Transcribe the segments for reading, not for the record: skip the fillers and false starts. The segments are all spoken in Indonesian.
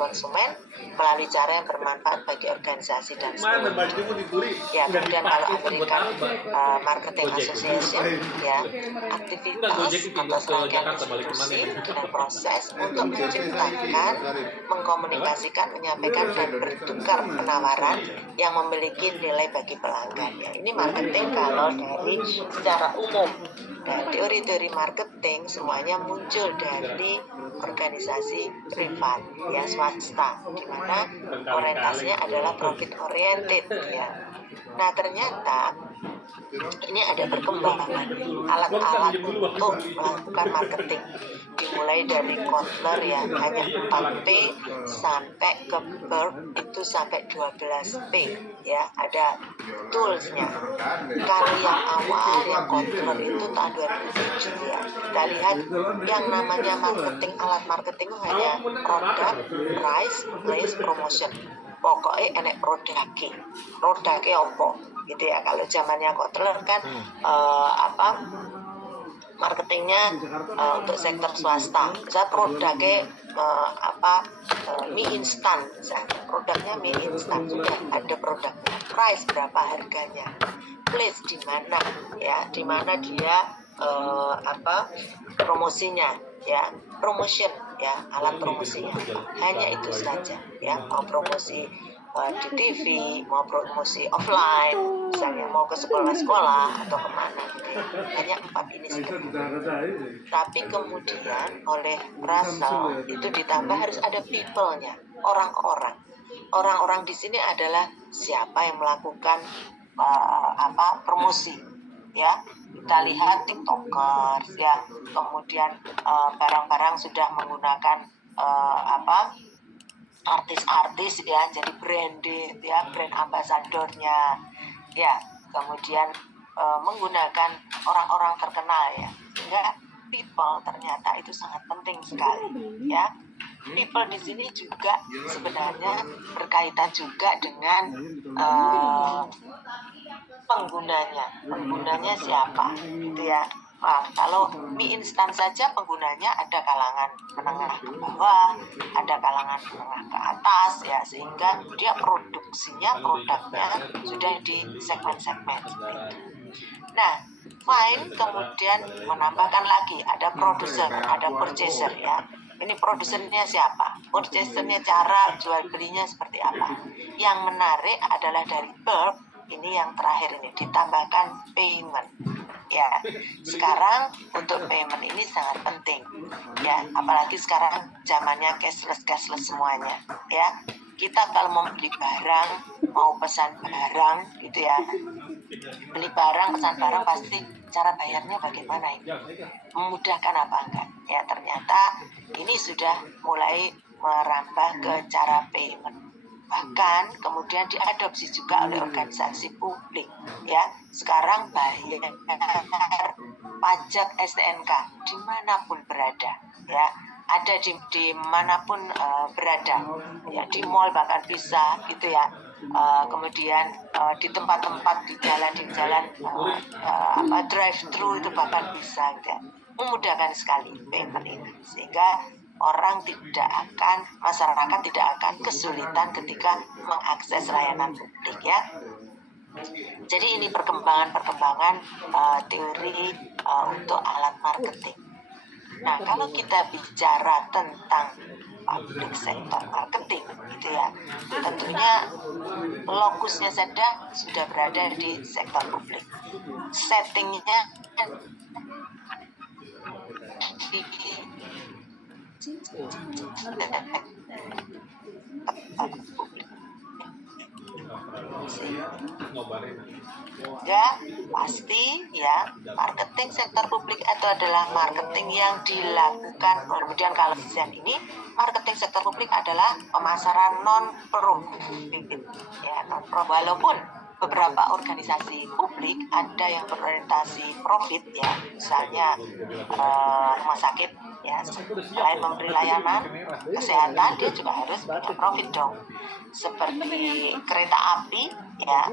konsumen melalui cara yang bermanfaat bagi organisasi dan stakeholder. Ya, kemudian kalau American Marketing Association, ya, aktivitas atau serangkaian institusi dan proses untuk menciptakan, mengkomunikasikan, menyampaikan dan bertukar penawaran yang memiliki nilai bagi pelanggan. Ya, ini marketing kalau dari secara umum. Dan teori-teori marketing semuanya muncul dari organisasi privat, ya, swasta, di mana orientasinya adalah profit oriented, ya. Nah, ternyata ini ada perkembangan alat-alat untuk melakukan marketing, dimulai dari Kotler, ya, hanya 4P sampai ke Burp itu sampai 12P, ya, ada toolsnya. Kalau yang awal, yang Kotler itu tahun 2007, ya, kita lihat yang namanya marketing, alat marketing hanya produk, price, place, promotion. Pokoknya enek produknya opo gitu, ya. Kalau zamannya Kotler kan marketingnya untuk sektor swasta, misalnya produknya mie instan, misalnya produknya mie instan, sudah ada produknya, price berapa harganya, place di mana, ya, di mana dia promosinya, ya, promotion, ya, alat promosinya hanya itu saja, ya, mau promosi di TV, mau promosi offline, misalnya mau ke sekolah-sekolah atau kemana, gitu, ya. Hanya 4 ini saja. Tapi kemudian oleh Russell itu ditambah harus ada people-nya, orang-orang di sini adalah siapa yang melakukan promosi, ya. Kita lihat TikTokers, ya, kemudian barang-barang sudah menggunakan artis-artis, ya, jadi branded, ya, brand ambassadornya, ya, kemudian menggunakan orang-orang terkenal, ya, sehingga people ternyata itu sangat penting sekali, ya. People di sini juga sebenarnya berkaitan juga dengan penggunanya siapa, gitu, ya. Nah, kalau mie instan saja penggunanya ada kalangan menengah ke bawah, ada kalangan menengah ke atas, ya, sehingga dia produknya sudah di segmen-segmen. Nah, Fine kemudian menambahkan lagi ada produser, ada purchaser, ya. Ini produsernya siapa? Purchasernya cara jual belinya seperti apa? Yang menarik adalah dari Burp, ini yang terakhir ini ditambahkan payment. Ya, sekarang untuk payment ini sangat penting, ya, apalagi sekarang zamannya cashless semuanya, ya. Kita kalau mau beli barang, mau pesan barang, gitu, ya, beli barang, pesan barang, pasti cara bayarnya bagaimana ini? Memudahkan apa enggak? Ya, ternyata ini sudah mulai merambah ke cara payment. Bahkan kemudian diadopsi juga oleh organisasi publik, ya. Sekarang bayar pajak STNK dimanapun berada, ya, ada di manapun berada, ya, di mall bahkan bisa, gitu, ya. Kemudian di tempat-tempat di jalan drive-thru itu bahkan bisa, gitu, ya. Memudahkan sekali payment ini, sehingga masyarakat tidak akan kesulitan ketika mengakses layanan publik, ya. Jadi ini perkembangan teori untuk alat marketing. Nah, kalau kita bicara tentang public sector marketing, gitu, ya, tentunya lokusnya saja sudah berada di sektor publik. Settingnya di ya, pasti, ya, marketing sektor publik itu adalah marketing yang dilakukan. Kemudian kalau ini marketing sektor publik adalah pemasaran non profit, ya, non profit. Walaupun beberapa organisasi publik ada yang berorientasi profit, ya, misalnya rumah sakit ya. Selain memberi layanan kesehatan, dia juga harus punya profit dong. Seperti kereta api, ya,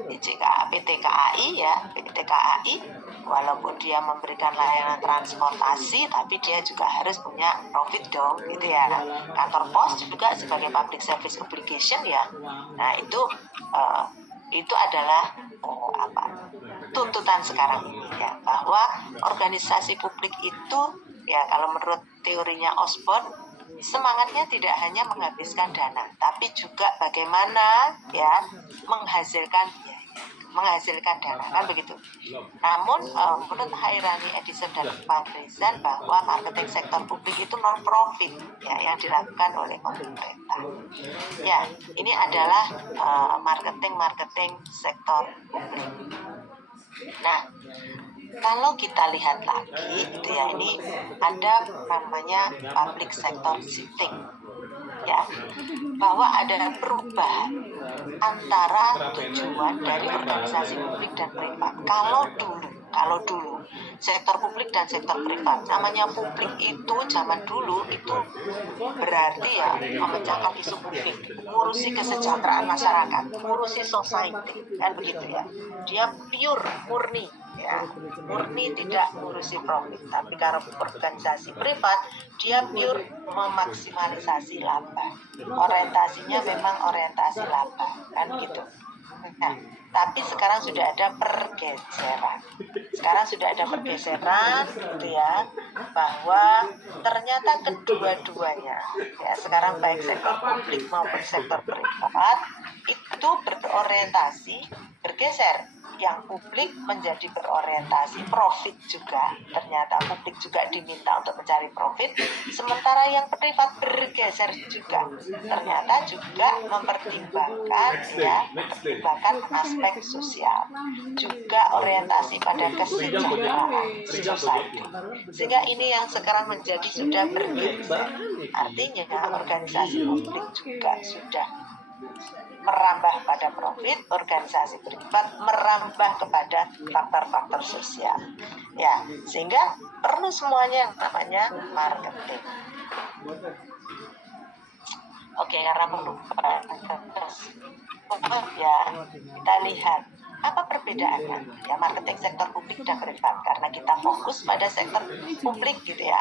PT KAI, ya, PT KAI, walaupun dia memberikan layanan transportasi, tapi dia juga harus punya profit dong, gitu ya. Kantor pos juga sebagai public service obligation, ya. Nah, itu adalah tuntutan sekarang ini, ya, bahwa organisasi publik itu, ya, kalau menurut teorinya Osborne, semangatnya tidak hanya menghabiskan dana, tapi juga bagaimana, ya, menghasilkan dana, kan begitu. Namun menurut Hairani, Edison, dan Fabrizan, bahwa marketing sektor publik itu non profit, ya, yang dilakukan oleh pemerintah. Ya, ini adalah marketing sektor publik. Nah, kalau kita lihat lagi, itu ya, ini ada namanya public sector shifting, ya, bahwa ada perubahan antara tujuan dari organisasi publik dan privat. Kalau dulu sektor publik dan sektor privat, namanya publik itu zaman dulu itu berarti, ya, memecahkan isu publik, ngurusi kesejahteraan masyarakat, ngurusi society, kan begitu, ya. Dia pure, murni, ya, murni tidak ngurusi profit. Tapi kalau organisasi privat, dia pure memaksimalisasi laba, orientasinya memang orientasi laba, kan gitu. Nah, tapi sekarang sudah ada pergeseran. Gitu ya, bahwa ternyata kedua-duanya, ya, sekarang baik sektor publik maupun sektor privat itu bergeser. Yang publik menjadi berorientasi profit juga. Ternyata publik juga diminta untuk mencari profit, sementara yang privat bergeser juga. Ternyata juga mempertimbangkan aspek sosial, juga orientasi pada kesejahteraan society. Sehingga ini yang sekarang menjadi sudah bergeser. Artinya organisasi publik juga sudah merambah pada profit, organisasi privat merambah kepada faktor-faktor sosial, ya, sehingga perlu semuanya yang namanya marketing. Oke, karena perlu ya, kita lihat apa perbedaannya, ya, marketing sektor publik dan privat. Karena kita fokus pada sektor publik, gitu ya,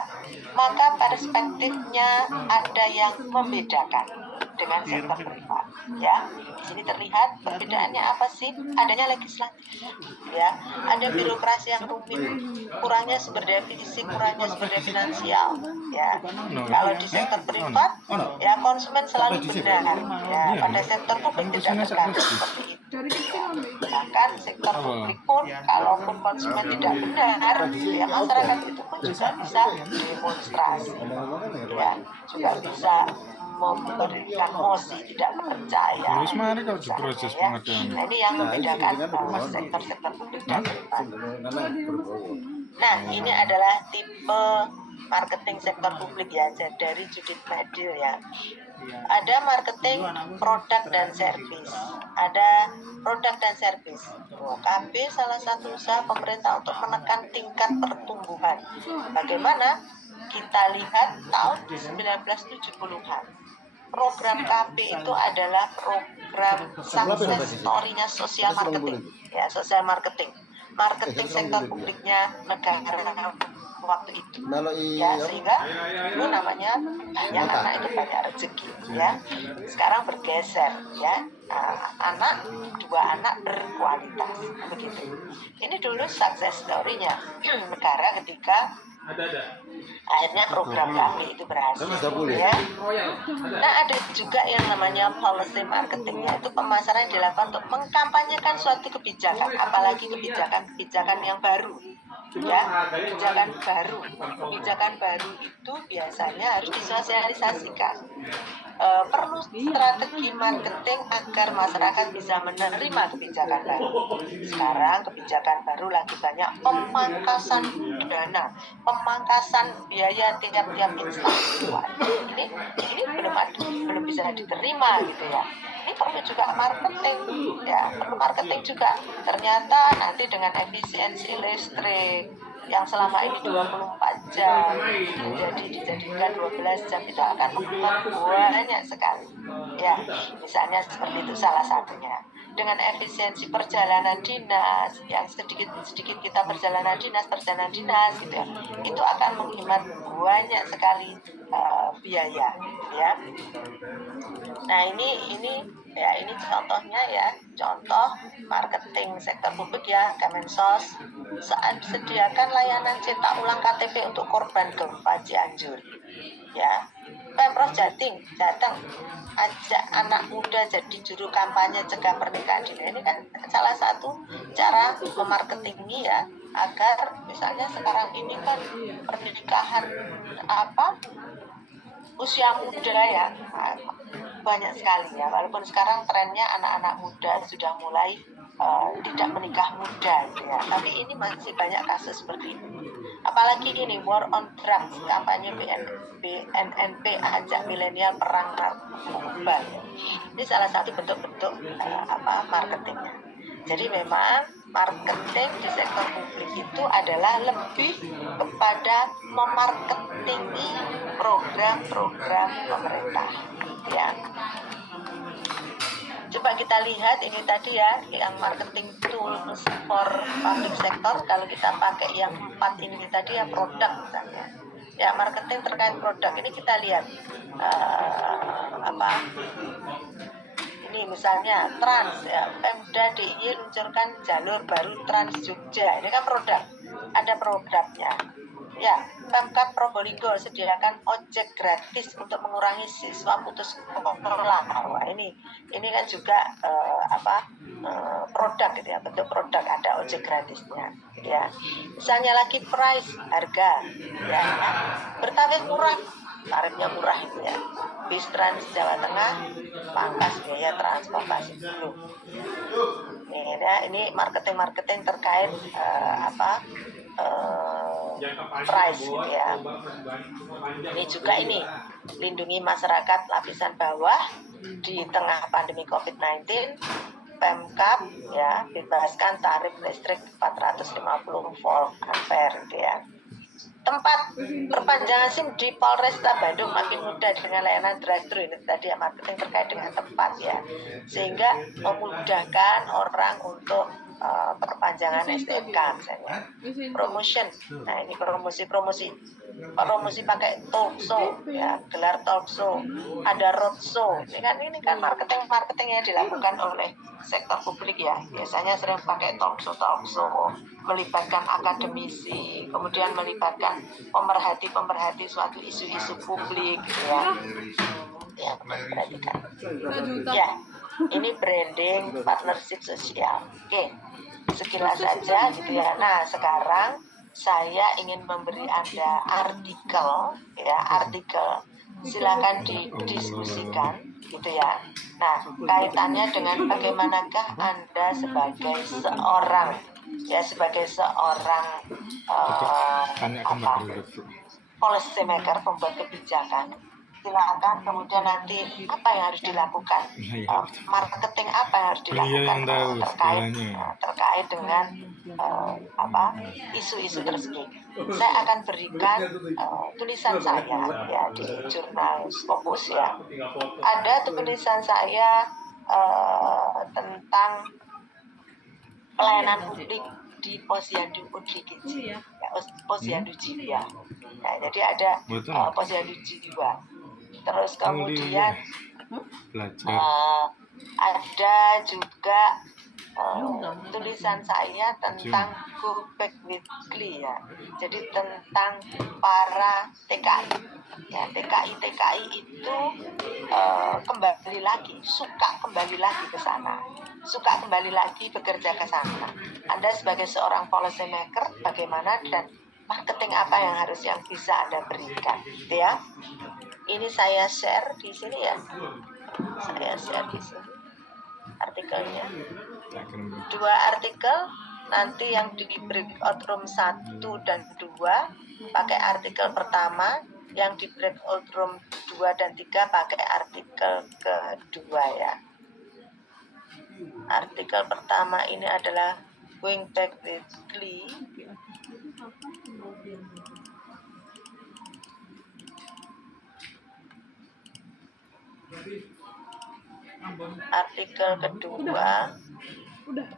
maka perspektifnya ada yang membedakan dengan sektor privat, ya. Di sini terlihat perbedaannya apa sih? Adanya legislatif, ya, ada birokrasi yang rumit, kurangnya sumber daya fisik, kurangnya sumber daya finansial, ya. Kalau di sektor privat, ya, konsumen selalu benar, ya. Pada sektor publik tidak benar seperti itu. Bahkan sektor publik pun, kalaupun konsumen tidak benar, ya, masyarakat itu pun juga bisa demonstrasi, ya, juga bisa memberikan mosi tidak percaya. Ya. Nah, ini yang membedakan sektor-sektor publik dan privat. Nah, ini adalah tipe marketing sektor publik, ya, dari Judith Madil, ya. Ada marketing produk dan servis. KB salah satu usaha pemerintah untuk menekan tingkat pertumbuhan. Bagaimana? Kita lihat tahun 1970-an. Program KB itu adalah program success story-nya social marketing, ya, social marketing sektor publiknya negara waktu itu, ya, sehingga dulu namanya banyak anak itu banyak rezeki, ya. Sekarang bergeser, ya, dua anak berkualitas, begitu. Ini dulu success story-nya negara ketika akhirnya program kami itu berhasil, ya. Nah, ada juga yang namanya policy marketing, yaitu pemasaran yang dilakukan untuk mengkampanyekan suatu kebijakan, apalagi kebijakan yang baru, ya. Kebijakan baru itu biasanya harus disosialisasikan. Perlu strategi marketing agar masyarakat bisa menerima kebijakan baru. Sekarang kebijakan baru lagi banyak pemangkasan dana, pemangkasan biaya tiap-tiap instansi. Ini belum bisa diterima, gitu ya. Ini perlu juga marketing, ya, perlu marketing juga. Ternyata nanti dengan efisiensi listrik, yang selama ini 24 jam jadi dijadikan 12 jam, itu akan membuat banyak sekali ya. Misalnya seperti itu salah satunya. Dengan efisiensi perjalanan dinas yang sedikit kita perjalanan dinas gitu ya, itu akan menghemat banyak sekali biaya ya. Nah ini contohnya ya, contoh marketing sektor publik ya. Kemensos sediakan layanan cetak ulang KTP untuk korban gempa Cianjur ya. Pemprov Jatim datang ajak anak muda jadi juru kampanye cegah pernikahan dini. Ini kan salah satu cara memarketingi ya, agar misalnya sekarang ini kan pernikahan usia muda ya, banyak sekali ya. Walaupun sekarang trennya anak-anak muda sudah mulai tidak menikah muda gitu ya, tapi ini masih banyak kasus seperti ini. Apalagi ini war on drugs, kampanye BNNP ajak milenial perang narkoba ya. Ini salah satu bentuk-bentuk marketingnya. Jadi memang marketing di sektor publik itu adalah lebih kepada memarketingi program-program pemerintah ya. Coba kita lihat ini tadi ya, yang marketing tools for public sector. Kalau kita pakai yang 4 ini tadi ya, produk misalnya ya, marketing terkait produk. Ini kita lihat ini misalnya Trans ya, Pemda DIY luncurkan jalur baru Trans Jogja. Ini kan produk, ada programnya ya. Pemkab Probolinggo sediakan ojek gratis untuk mengurangi siswa putus sekolah. Wah, ini kan juga produk gitu ya, bentuk produk, ada ojek gratisnya ya. Misalnya lagi price, harga ya, bertarif murah, tarifnya murah itu ya. Bis Trans Jawa Tengah pangkas biaya transportasi dulu. Ini marketing terkait price gitu ya. Ini juga ini lindungi masyarakat lapisan bawah di tengah pandemi COVID-19. Pemkab ya bebaskan tarif listrik 450 volt ampere gitu ya. Tempat perpanjangan SIM di Polresta Bandung makin mudah dengan layanan drive-thru. Ini tadi ya, marketing terkait dengan tempat ya, sehingga memudahkan orang untuk perpanjangan STNK misalnya. Promotion, nah ini promosi pakai talk show ya, gelar talk show, ada road show. Ini kan marketing yang dilakukan oleh sektor publik ya. Biasanya sering pakai talk show, melibatkan akademisi, kemudian melibatkan pemerhati suatu isu-isu publik gitu ya. Ya, perhatikan. Ya, ini branding partnership sosial. Oke, sekilas saja gitu ya. Nah, sekarang saya ingin memberi Anda artikel. Silakan didiskusikan gitu ya. Nah, kaitannya dengan bagaimanakah Anda sebagai seorang policy maker, pembuat kebijakan, silakan kemudian nanti apa yang harus dilakukan, marketing apa yang harus dilakukan terkait dengan isu-isu tersebut. Saya akan berikan tulisan saya ya di jurnal Scopus ya. Ada tulisan saya tentang pelayanan publik di Posyandu Udrikiji ya, Posyandu Jiwa. Nah, jadi ada Posyandu Jiwa. Terus kemudian ada juga tulisan saya tentang Go Back with Glee ya. Jadi tentang para TKI ya, TKI itu suka kembali lagi ke sana, suka kembali lagi bekerja ke sana. Anda sebagai seorang policy maker, bagaimana dan marketing apa yang bisa Anda berikan gitu ya. Ini saya share di sini ya. Saya share di sini artikelnya. 2 artikel, nanti yang di breakout room 1 dan 2 pakai artikel pertama, yang di breakout room 2 dan 3 pakai artikel kedua ya. Artikel pertama ini adalah Going Back with Glee. Artikel kedua. Udah.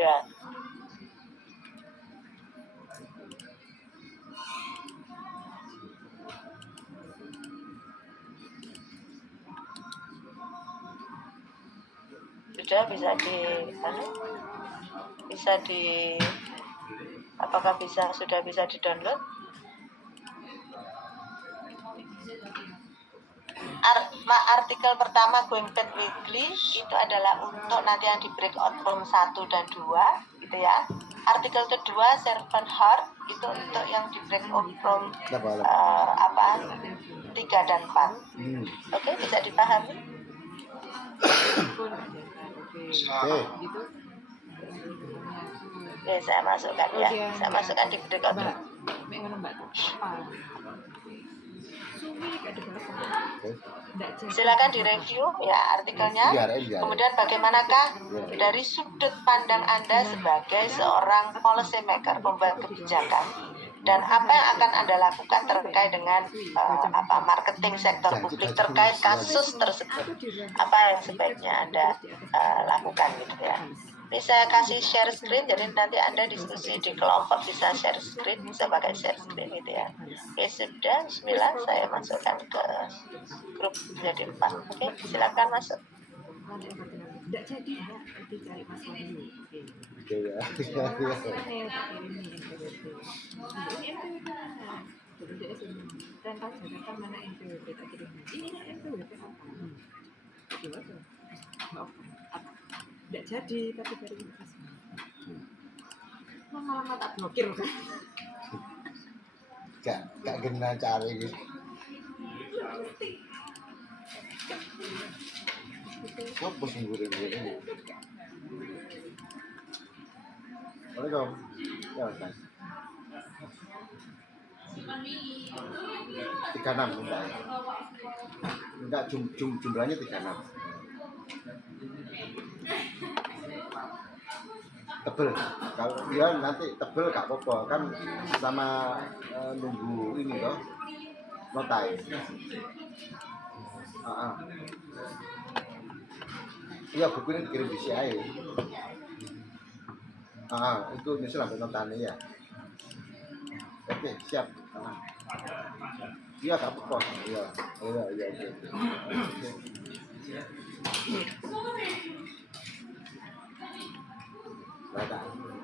Ya. Sudah bisa apakah sudah bisa di-download? Artikel pertama Going Pet Weekly itu adalah untuk nanti yang di breakout room 1 dan 2 gitu ya. Artikel kedua Servant Heart itu untuk yang di breakout room 3 dan 4. Oke, bisa dipahami? Oke, saya masukkan ya. Saya masukkan di breakout room. Silakan direview ya artikelnya. Kemudian bagaimanakah dari sudut pandang Anda sebagai seorang policy maker, pembuat kebijakan, dan apa yang akan Anda lakukan terkait dengan marketing sektor publik terkait kasus tersebut? Apa yang sebaiknya Anda lakukan gitu ya. Ini saya kasih share screen, jadi nanti Anda diskusi di kelompok bisa share screen, bisa pakai share screen gitu ya. Oke, sudah, bismillah, saya masukkan ke grup jadi 4. Oke, silakan masuk. Tidak jadi dicari Mas Wahyu. Dan Pak Jakarta mana NPWP tadi ini NPWP apa? Tidak jadi tapi dari Mas. Malah tak blokir kan? Gak kena cari gitu. Apa sih gurih-gurih? Waalaikumsalam. Ya, Mas. 36 enggak jumlahnya 36. Tebel kalau dia nanti tebel gak apa-apa kan sama nunggu ini loh notai. Iya buku ini dikirim di CI. Itu nyusul sampai notanya ya. Oke siap. Iya gak apa-apa. Iya.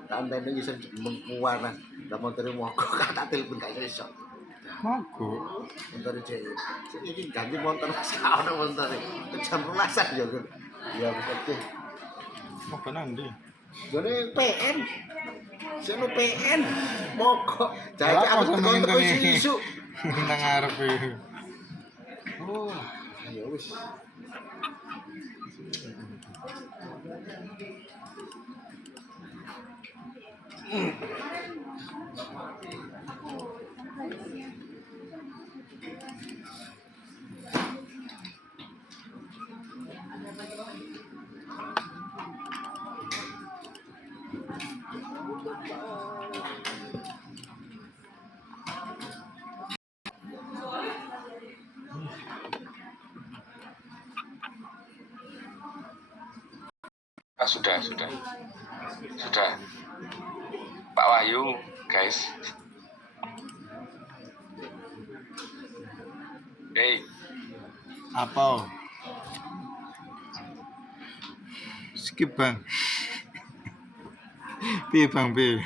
Kanten ini bisa menguarna, nggak mau terima kok kata telepon kayak iso. Mogok. Motor cek. Ini ganti motor sekarang motor. Jam 12 ya kan. Ya oke. Mau ke nanti. Jone PN. Seno PN. Mogok. Jadi Apa aku sama teko ini? isu. Nang ngarep. Oh, ya wis. Sudah. Pak Wahyu, guys. Hey. Apa? Skip bang. Piye bang piye?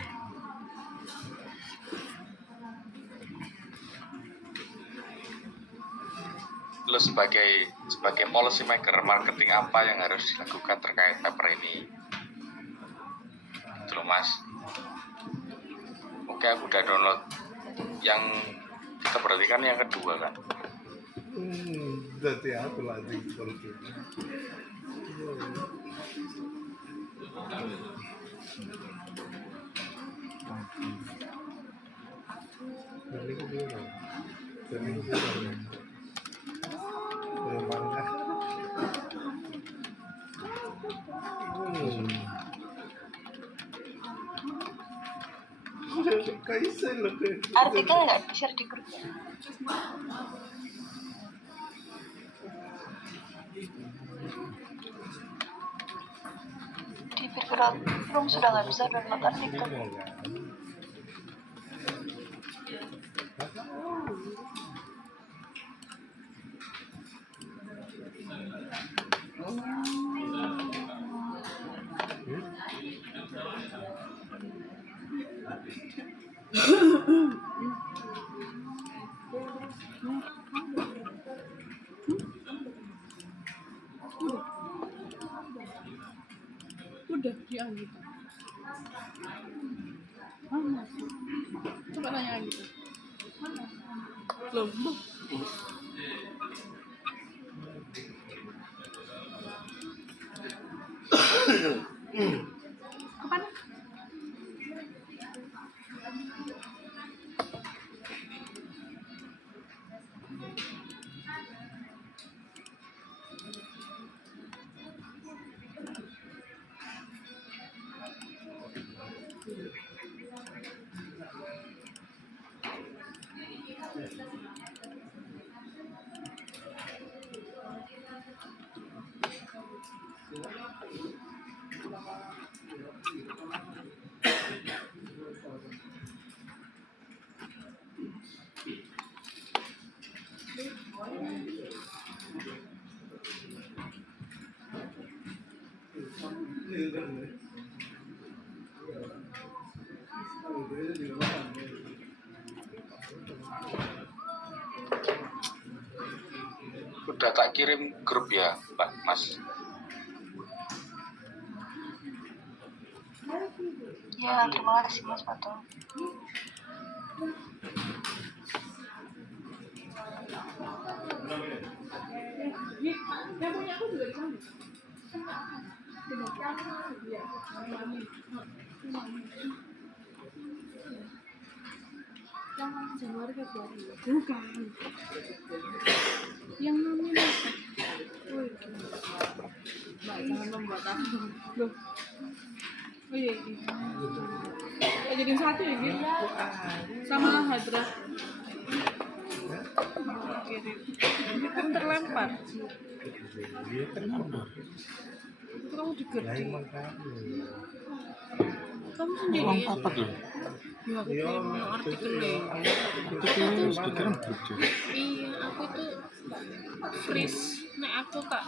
Lo sebagai policy maker marketing apa yang harus dilakukan terkait paper ini? Itu loh Mas. Oke, aku udah download. Yang kita perhatikan yang kedua kan. Berarti aku lagi seperti itu. Artikel nggak di-share di grup ya? Di background room sudah nggak bisa download artikel. Udah diambil. Mana? Coba tanya lagi tuh. Loh, kemana? Udah tak kirim grup ya, Mbak Mas. Ya, terima kasih Mas Pato. Yang punya aku juga di sana. Iya. Yang Januari Februari. Bukan. Yang namanya. Oh, Mbak, jangan membuat aku. Loh. Oh iya, ini. Oh, jadi satu ya, gitu? Sama Hadra. Kirim. Ini kan terlempar. Itu kamu digerti. Kamu sendiri Uang ya? apa tuh? Ya, aku kirim artikelnya. Itu harus dikirim grup juga. Iya, aku tuh freeze. Nek aku tak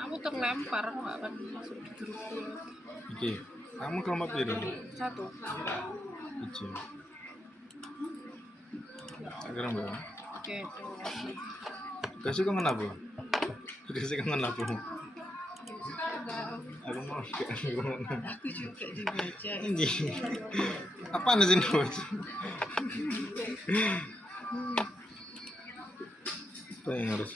aku terlempar, aku nggak akan masuk di grup tuh. Oke, kamu kelompok biru. Satu. Hijau. Agar mbak. Oke, terima kasih. Kasih kangen apa? Kasih kangen apa? Aku mau Aku juga dibaca. ini. Apa nih sini bos? Apa yang harus?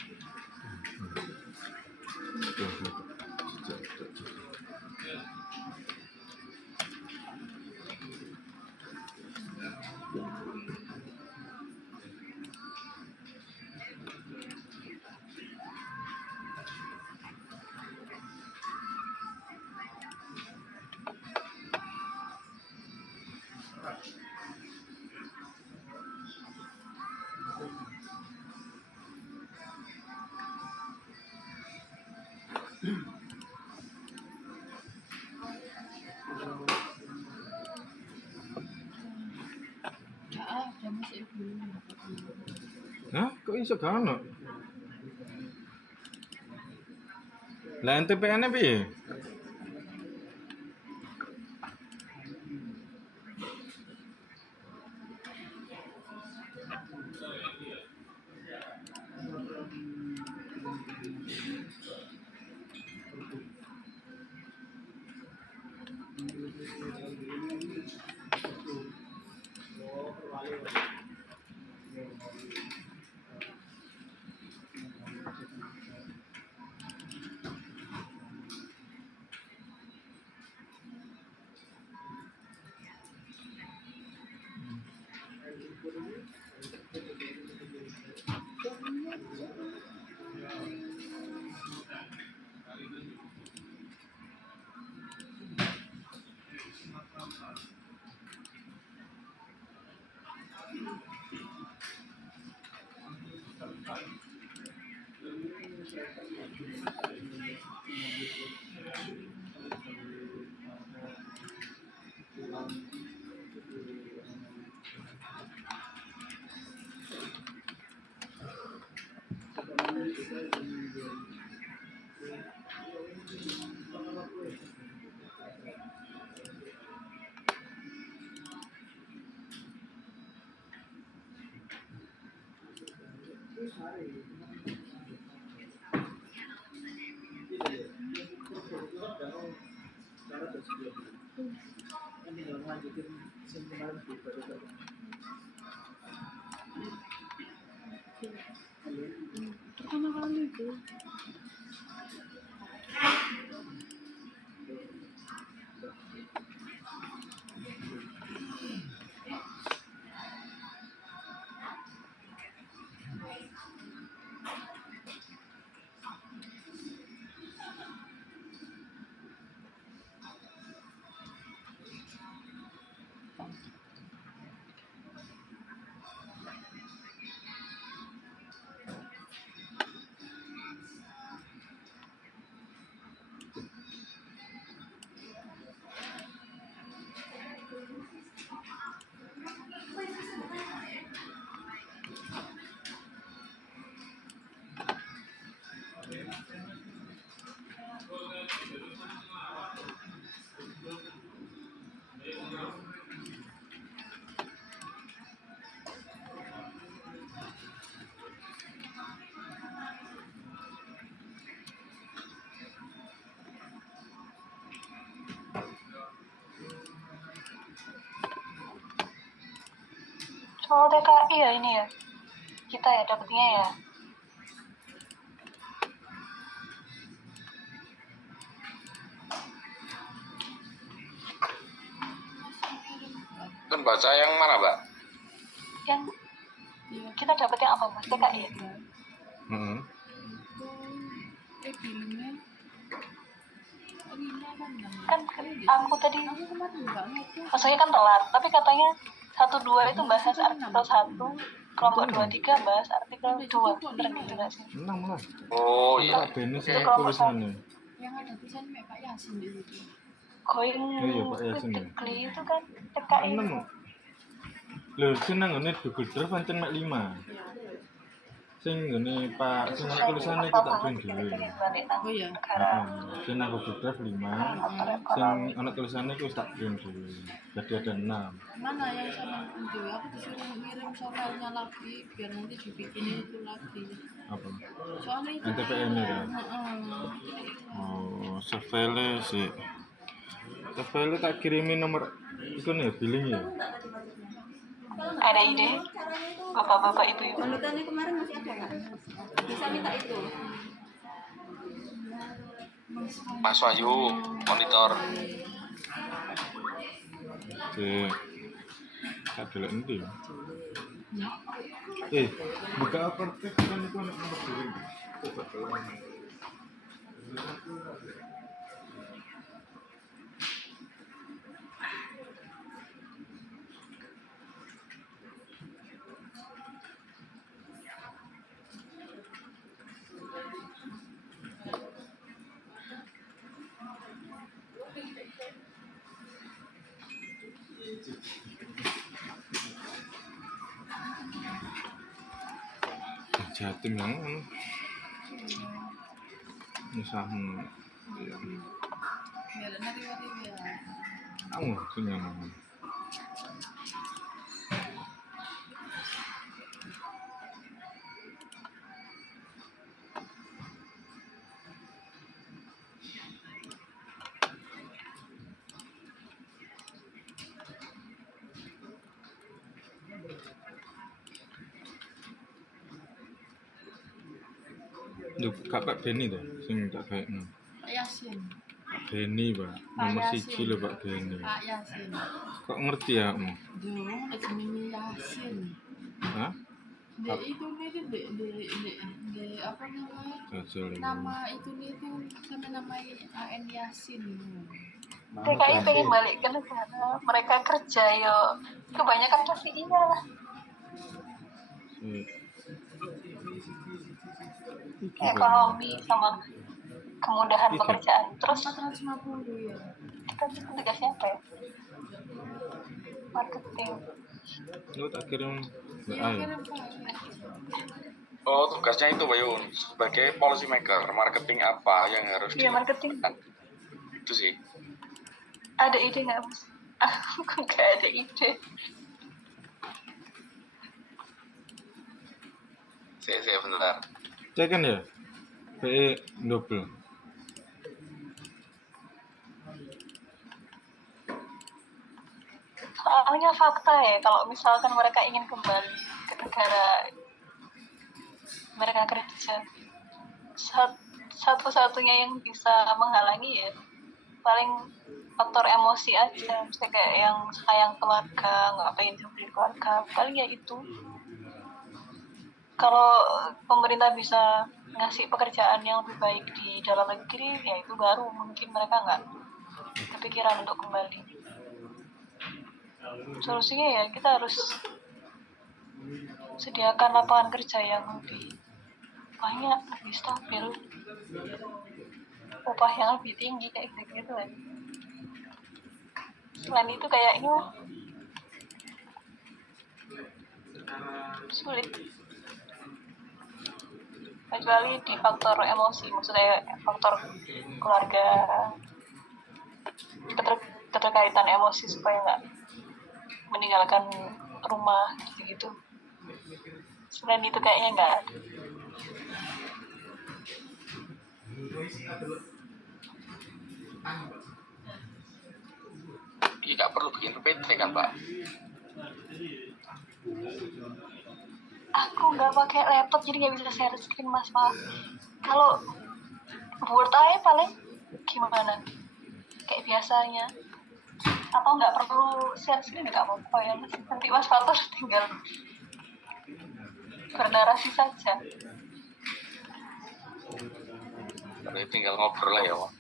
Hah? Kok iso gak ono? Lah NTPN-nya piye? Pertama kali itu. Soal TKI ya ini ya. Kita ya dapetnya ya. Kan baca yang mana, Mbak? Yang kita dapet yang apa Mas? TKI ya? Heeh. Filmnya Kan aku tadi maksudnya kan telat, tapi katanya 1-2 itu bahas artikel 1, kelompok 2-3 bahas artikel 2. Bener gitu nggak sih? Enam lah. Oh iya. Pak Dennis Oke. yang tulisannya. yang ada tulisannya Pak Yasin di situ. Going Iya, Pak Yasin ya. quickly itu kan TKI. Enam. Lho, sing nang ngene Google Drive pancen mek 5. Sing ngene Pak sing ana tulisannya kita print dhewe. Oh iya. Heeh. Sing nang Google Drive 5. Sing ana tulisannya ku tak print dhewe. Jadi ada 6. Mana yang sama itu? Aku disuruh ngirim soalnya lagi biar nanti dibikinin itu lagi. Apa? Soalnya itu NTPN-nya kan? Heeh. Oh, surveille sih. Surveille tak kirimi nomor itu nih, billing ya. Ada ide? Bapak-bapak ibu-ibu. Panutannya kemarin masih ada nggak? Bisa minta itu. Mas Wahyu, monitor. Oke. Tak delok endi. Buka apa kan itu anak nomor billing. Coba tolong. Jatim yang misalnya ya Biar nanti ya. kamu punya nama Duh, Pak Beni tuh, sing tak kayak Pak Yasin. Pak Beni, Pak. Nomor Yasin. 1 lho Pak Beni. Pak Yasin. Kok ngerti ya, kamu? Dong, jenenge Yasin. Hah? Dek itu nih de apa namanya? Jajal ini. Nama itu nih tuh sama nama AN Yasin. TKI pengen balik ke negara. Mereka kerja yo. Kebanyakan pasti iya lah. Ekonomi sama kemudahan Iya. pekerjaan. Terus 450 ya. kita tugasnya apa ya? Marketing. Lu tak kirim Iya, WA ya? kirim Pak. Oh, tugasnya itu, Bayun. Sebagai policy maker, marketing apa yang harus Iya, marketing. Itu sih. Ada ide nggak Mas? Aku nggak ada ide. Saya bentar. Cek kan ya? PE double. Soalnya fakta ya, kalau misalkan mereka ingin kembali ke negara mereka kerja, satu-satunya yang bisa menghalangi ya paling faktor emosi aja. Misalnya kayak yang sayang keluarga, nggak pengen jauh dari keluarga, paling ya itu. Kalau pemerintah bisa ngasih pekerjaan yang lebih baik di dalam negeri, ya itu baru mungkin mereka nggak kepikiran untuk kembali. Solusinya ya kita harus sediakan lapangan kerja yang lebih banyak, lebih stabil, upah yang lebih tinggi kayak gitu kan. Selain itu kayaknya sulit, kecuali di faktor emosi, maksudnya faktor keluarga, keterkaitan emosi supaya nggak meninggalkan rumah gitu. Selain itu kayaknya nggak ada. Iya, nggak perlu bikin PPT kan, Pak? Aku nggak pakai laptop jadi nggak bisa share screen, Mas. Kalau Word aja paling gimana? Kayak biasanya. Atau nggak perlu share screen nggak apa-apa ya, Mas. Nanti Mas Fatur tinggal bernarasi saja. Berarti tinggal ngobrol lah ya, Pak.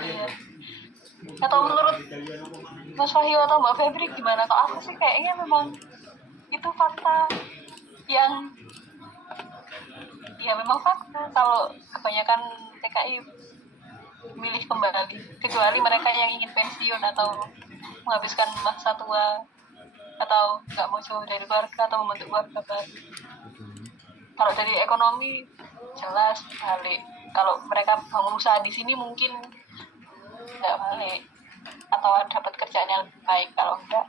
Iya. Atau menurut Mas Wahyu atau Mbak Febri gimana? Kalau aku sih kayaknya memang itu fakta yang ya memang fakta. Kalau kebanyakan TKI milih kembali, kecuali mereka yang ingin pensiun atau menghabiskan masa tua atau nggak mau jauh dari keluarga atau membentuk keluarga baru. Kalau dari ekonomi jelas balik. Kalau mereka bangun usaha di sini mungkin nggak balik atau dapat kerjaan yang lebih baik. Kalau enggak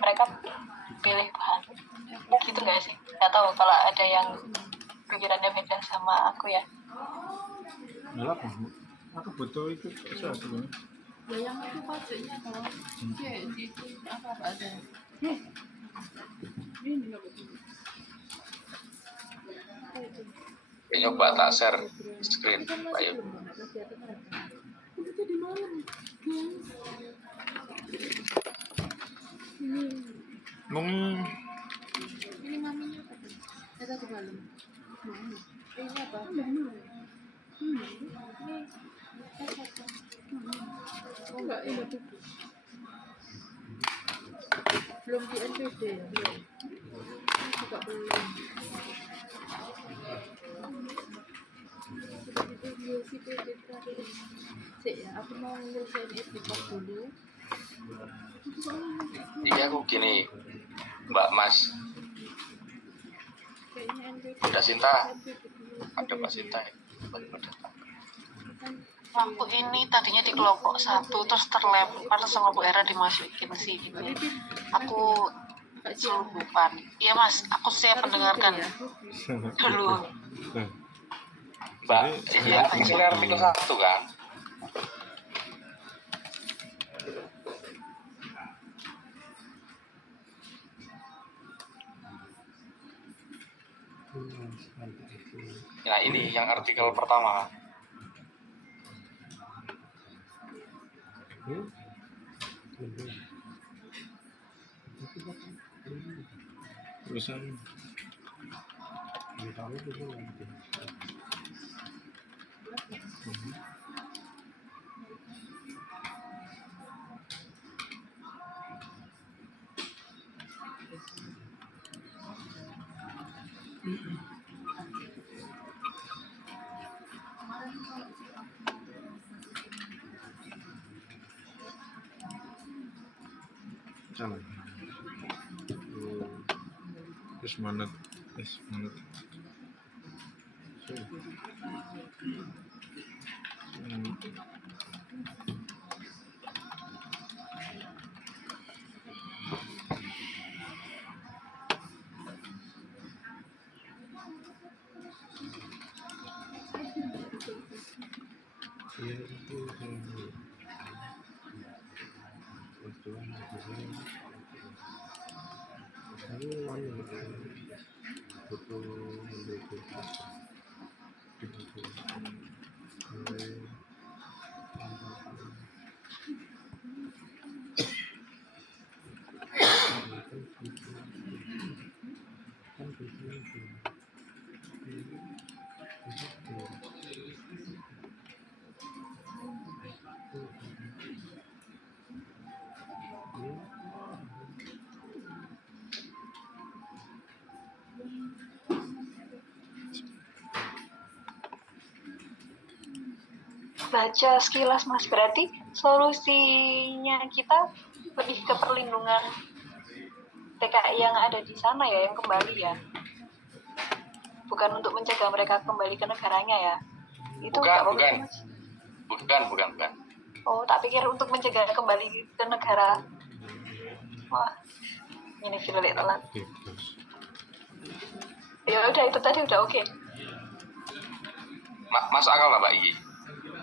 mereka pilih balik. Gitu nggak sih? Nggak tahu kalau ada yang pikirannya beda sama aku ya. Malah aku butuh itu sesuatu ini. Ya yang itu pajaknya kalau di itu apa ada. Ini nggak betul. Nyoba tak share screen, Pak Yud. Itu di malam. Mung Ini maminya apa? Ada di malam. Ini apa? Ini oh enggak, ini tuh belum di NPD ya, belum juga belum. Itu si PD tadi sih ya, aku mau nyelesain FDP dulu. Iya, aku gini, Mbak Mas. Kayaknya NPD Udah Sinta, dulu. ada Mbak Sinta ya? Datang. Lampu ini tadinya di kelompok 1 terus terlempar sama Bu Era dimasukin sini. Aku selundupan. Iya Mas, aku siap mendengarkan dulu. Mbak, iya, ini artikel 1 kan? Nah, ini yang artikel pertama. tulisan salah. Manut. Iya itu baca sekilas Mas, berarti solusinya kita lebih ke perlindungan TKI yang ada di sana ya, yang kembali ya, bukan untuk mencegah mereka kembali ke negaranya ya. Itu nggak Bukan, apa-apa, bukan. Mas? Oh, tak pikir untuk mencegah kembali ke negara. Wah, ini kira-kira telat. Ya udah, itu tadi udah oke. Masuk akal lah Mbak Iyi.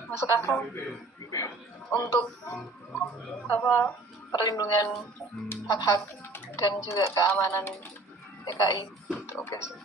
Masuk akal untuk apa, perlindungan hak-hak dan juga keamanan TKI. Itu oke sih.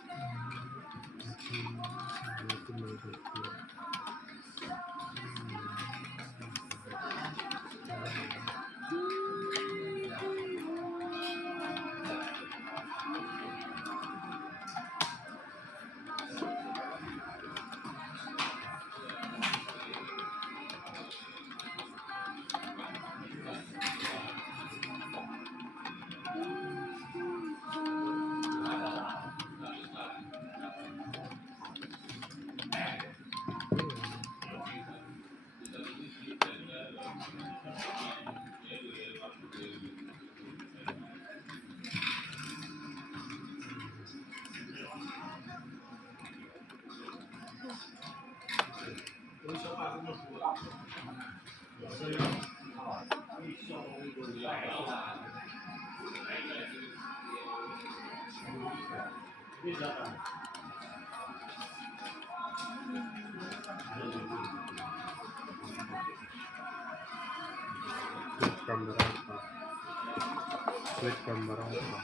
gambar apa?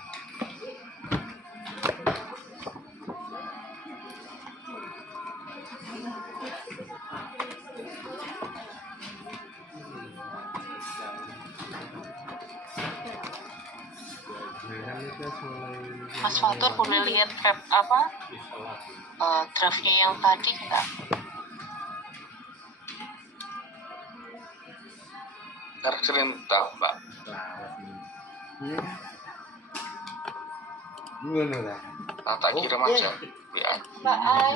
Mas Fatur boleh lihat draftnya yang tadi nggak? Sering tahu Mbak. Gimana lah? Tak kirim aja WA. Mbak Ai,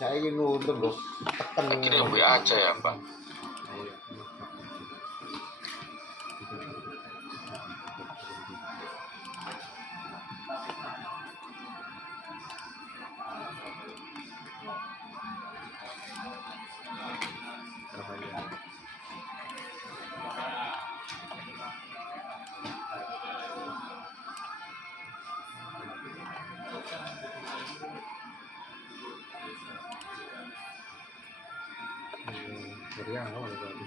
Saya ingin nonton loh. Tak kirim WA aja ya Mbak. Dari awal berarti.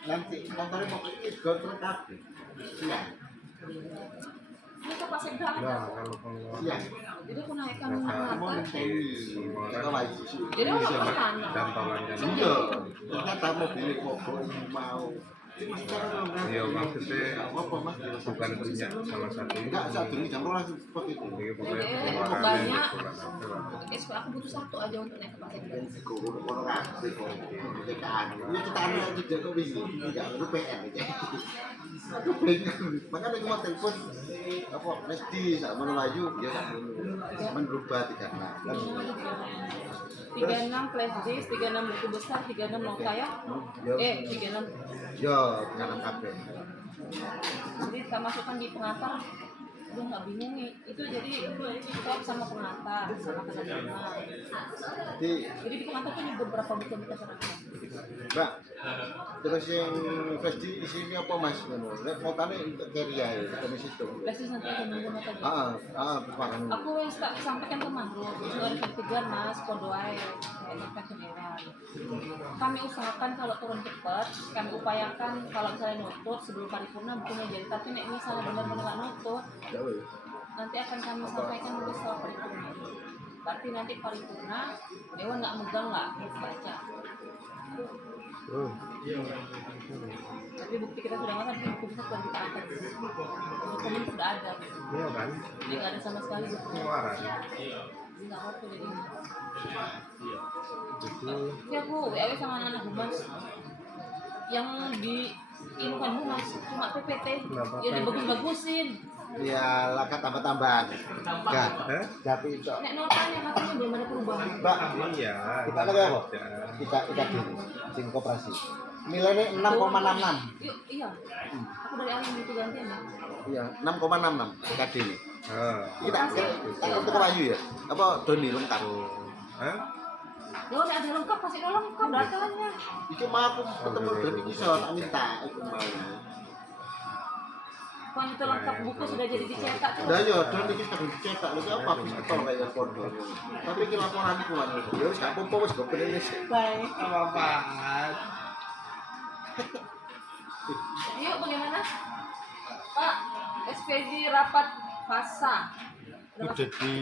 Nanti motornya mau pergi gontor kabel. Iya. Itu pasir banget. Nah, kalau keluar Iya. Jadi aku naikkan Mau mata. ngenteni. Kalau lagi Jadi aku nggak ke sana. gantongan kan. Iya. Ternyata mobil mogok ini mau Ya maksudnya apa mas? bukan punya salah satu. Enggak, saat ini jam 12 seperti itu. Ini pokoknya Banyak. pengeluarannya. Aku butuh satu aja untuk naik ke pasar. Ini kita ambil aja dia kok bingung, enggak lu PM aja. Aku bingung, makanya aku mau telepon apa Lesti sama Melayu ya merubah 36 flash disk, 36 buku besar, 36 nota ya. 36. yo jangan kabel. Jadi kita masukkan di pengantar. Aduh nggak bingung nih. Itu jadi stop sama pengantar, sama kena. Jadi di pengantar tuh beberapa buku kita serahkan. Mbak, terus yang flash di sini apa mas? Nek notanya untuk carrier ya, bukan situ. Flash disk nanti akan nunggu nota dia. Parang. Aku yang tak sampaikan ke Mahru, itu harus dikejar mas, kodoai, enakan kemeran. Kami usahakan kalau turun cepat, kami upayakan kalau misalnya nutut sebelum paripurna bukunya jadi. Tapi nek misalnya benar-benar nggak nutut, nanti akan kami sampaikan besok paripurna. Berarti nanti paripurna, dewan nggak megang nggak baca. Tapi bukti kita sudah makan, buku besar sudah kita angkat. Dokumen sudah ada. Iya kan? Jadi nggak ada sama sekali buku. Pengeluaran. Jadi nggak waktu jadi ini. Tapi aku WW sama anak Humas yang di inukan Humas cuma PPT, ya dibagus-bagusin. Ya laka tambah-tambahan. Enggak. Tapi itu. Nek notanya katanya belum ada perubahan. Mbak, Iya. kita lagi apa? Kita gini, sing koperasi. Nilainya 6,66. Yuk, iya. Aku dari awal itu gantian ya. Iya, 6,66 KD ini. Kita untuk Wahyu ya. Apa Doni lengkap? Hah? Loh, nek ada lengkap pasti lengkap datanya. Itu mah aku ketemu Doni bisa tak minta itu mau. Kalau itu lengkap buku sudah jadi dicetak tuh. Dah yo, Doni kita dicetak lagi apa habis ketol kayak foto. Tapi iki laporan iku kan. Ya wis gak apa-apa wis gak bener wis. Baik. Apa-apaan? Yuk, bagaimana? Pak, SPJ rapat fasa. Udah di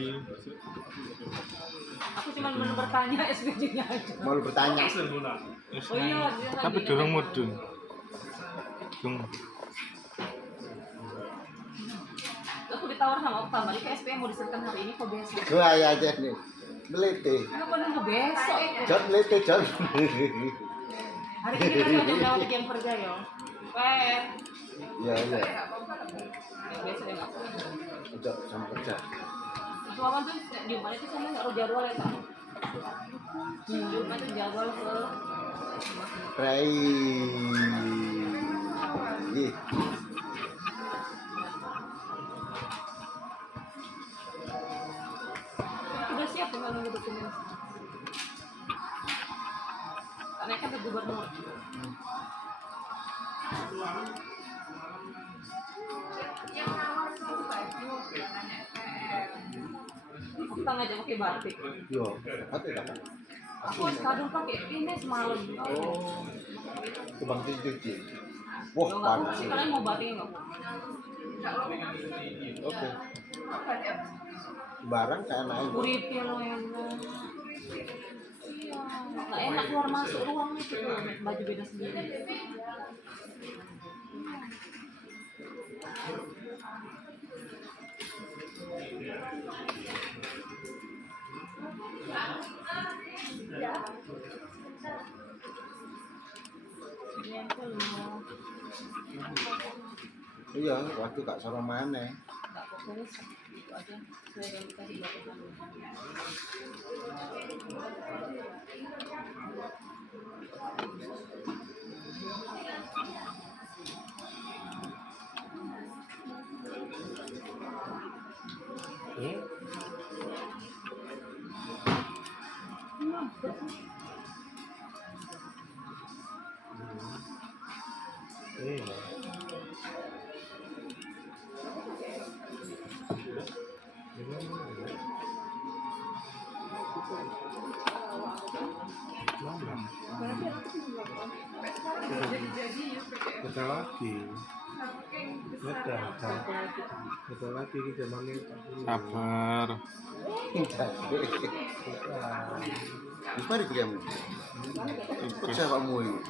Aku cuma mau bertanya SPJ-nya aja. Mau lu bertanya. Oh iya, dia tapi lagi- dorong mudun. Aku ditawar sama Okta, balik ke SP mau diserahkan hari ini kok besok. Gua ya aja nih. Melete. Kenapa nunggu besok itu? Jon melete Jon. Hari ini kan ada jawab yang kerja ya. Pep. Iya iya. Yang besok ya nggak. Udah sama kerja. Itu apa tuh di mana itu sama nggak jadwal ya tak? Di mana tuh jadwal ke Prai. Ih. udah siap tinggal nunggu dokumen. Karena kan ke gubernur. Aku tak ngajak pakai batik. Yo, hati apa? Aku kadang pakai ini semalam. Oh. Kebang cuci. Wah, Wah, nggak panas. sih kalian mau batik nggak? Oke. Barang kayak naik. Kuripnya lo yang iya, nggak enak keluar masuk ruang itu tuh, baju beda sendiri. Nempel loh. Iya, waktu gak sama mana. Nggak fokus, itu aja. Saya yang kasih bapak dulu. Betul lagi. Betul lagi ini zamannya. sabar. Terus mari diam. Ikut siapa mu ini?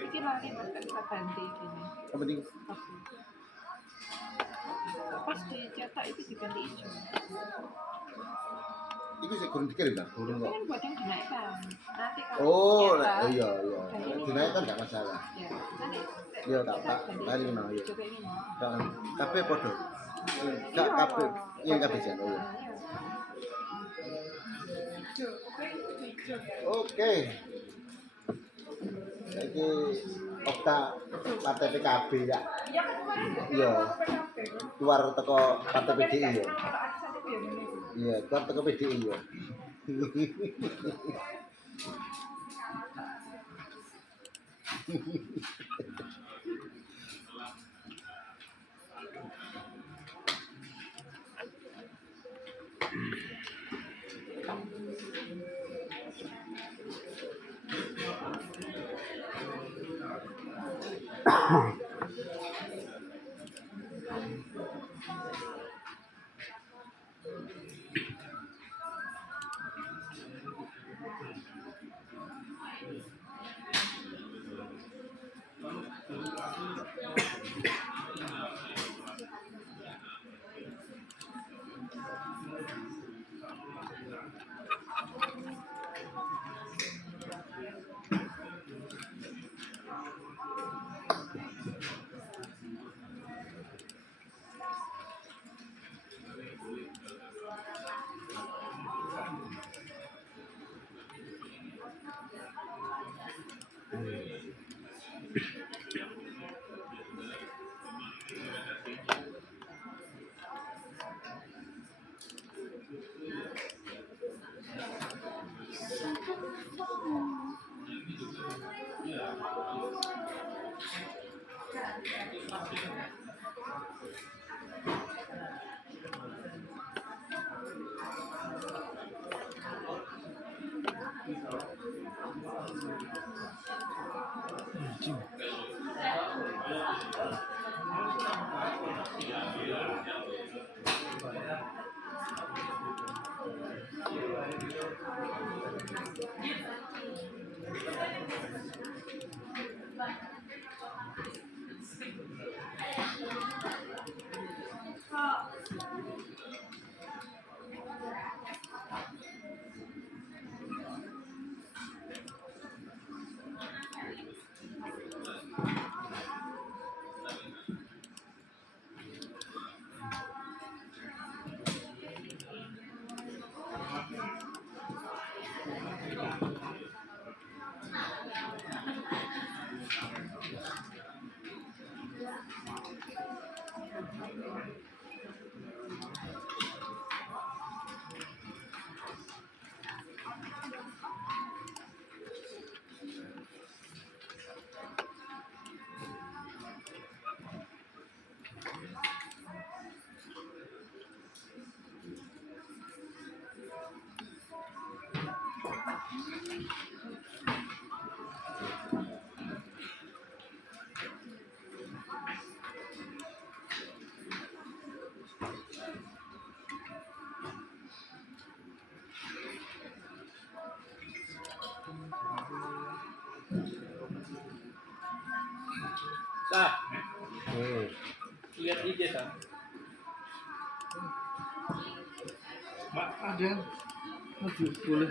Iki lari tak ganti gini. Apa nih? Pas dicetak itu diganti hijau. Itu saya kurang dikirim dah, kurang Ini kok. kan buat yang dinaikkan. Nanti kalau Oh, dicetak, iya iya. Dinaikkan nggak masalah. ya nanti Iya tak ganti tadi hijau. mana ya. Hijau kayak gini. Kafe podo. Kak kafe, iya kafe jan. Oh, iya. Hijau, pokoknya hijau. Oke. Jadi Okta partai PKB ya. Iya kan kemarin Iya. PKB. Keluar teko partai PDI ya. Kalau ada satu yang ini. Iya, keluar teko PDI ya. Sah. Lihat IG Sah. Mak ada. Aduh, boleh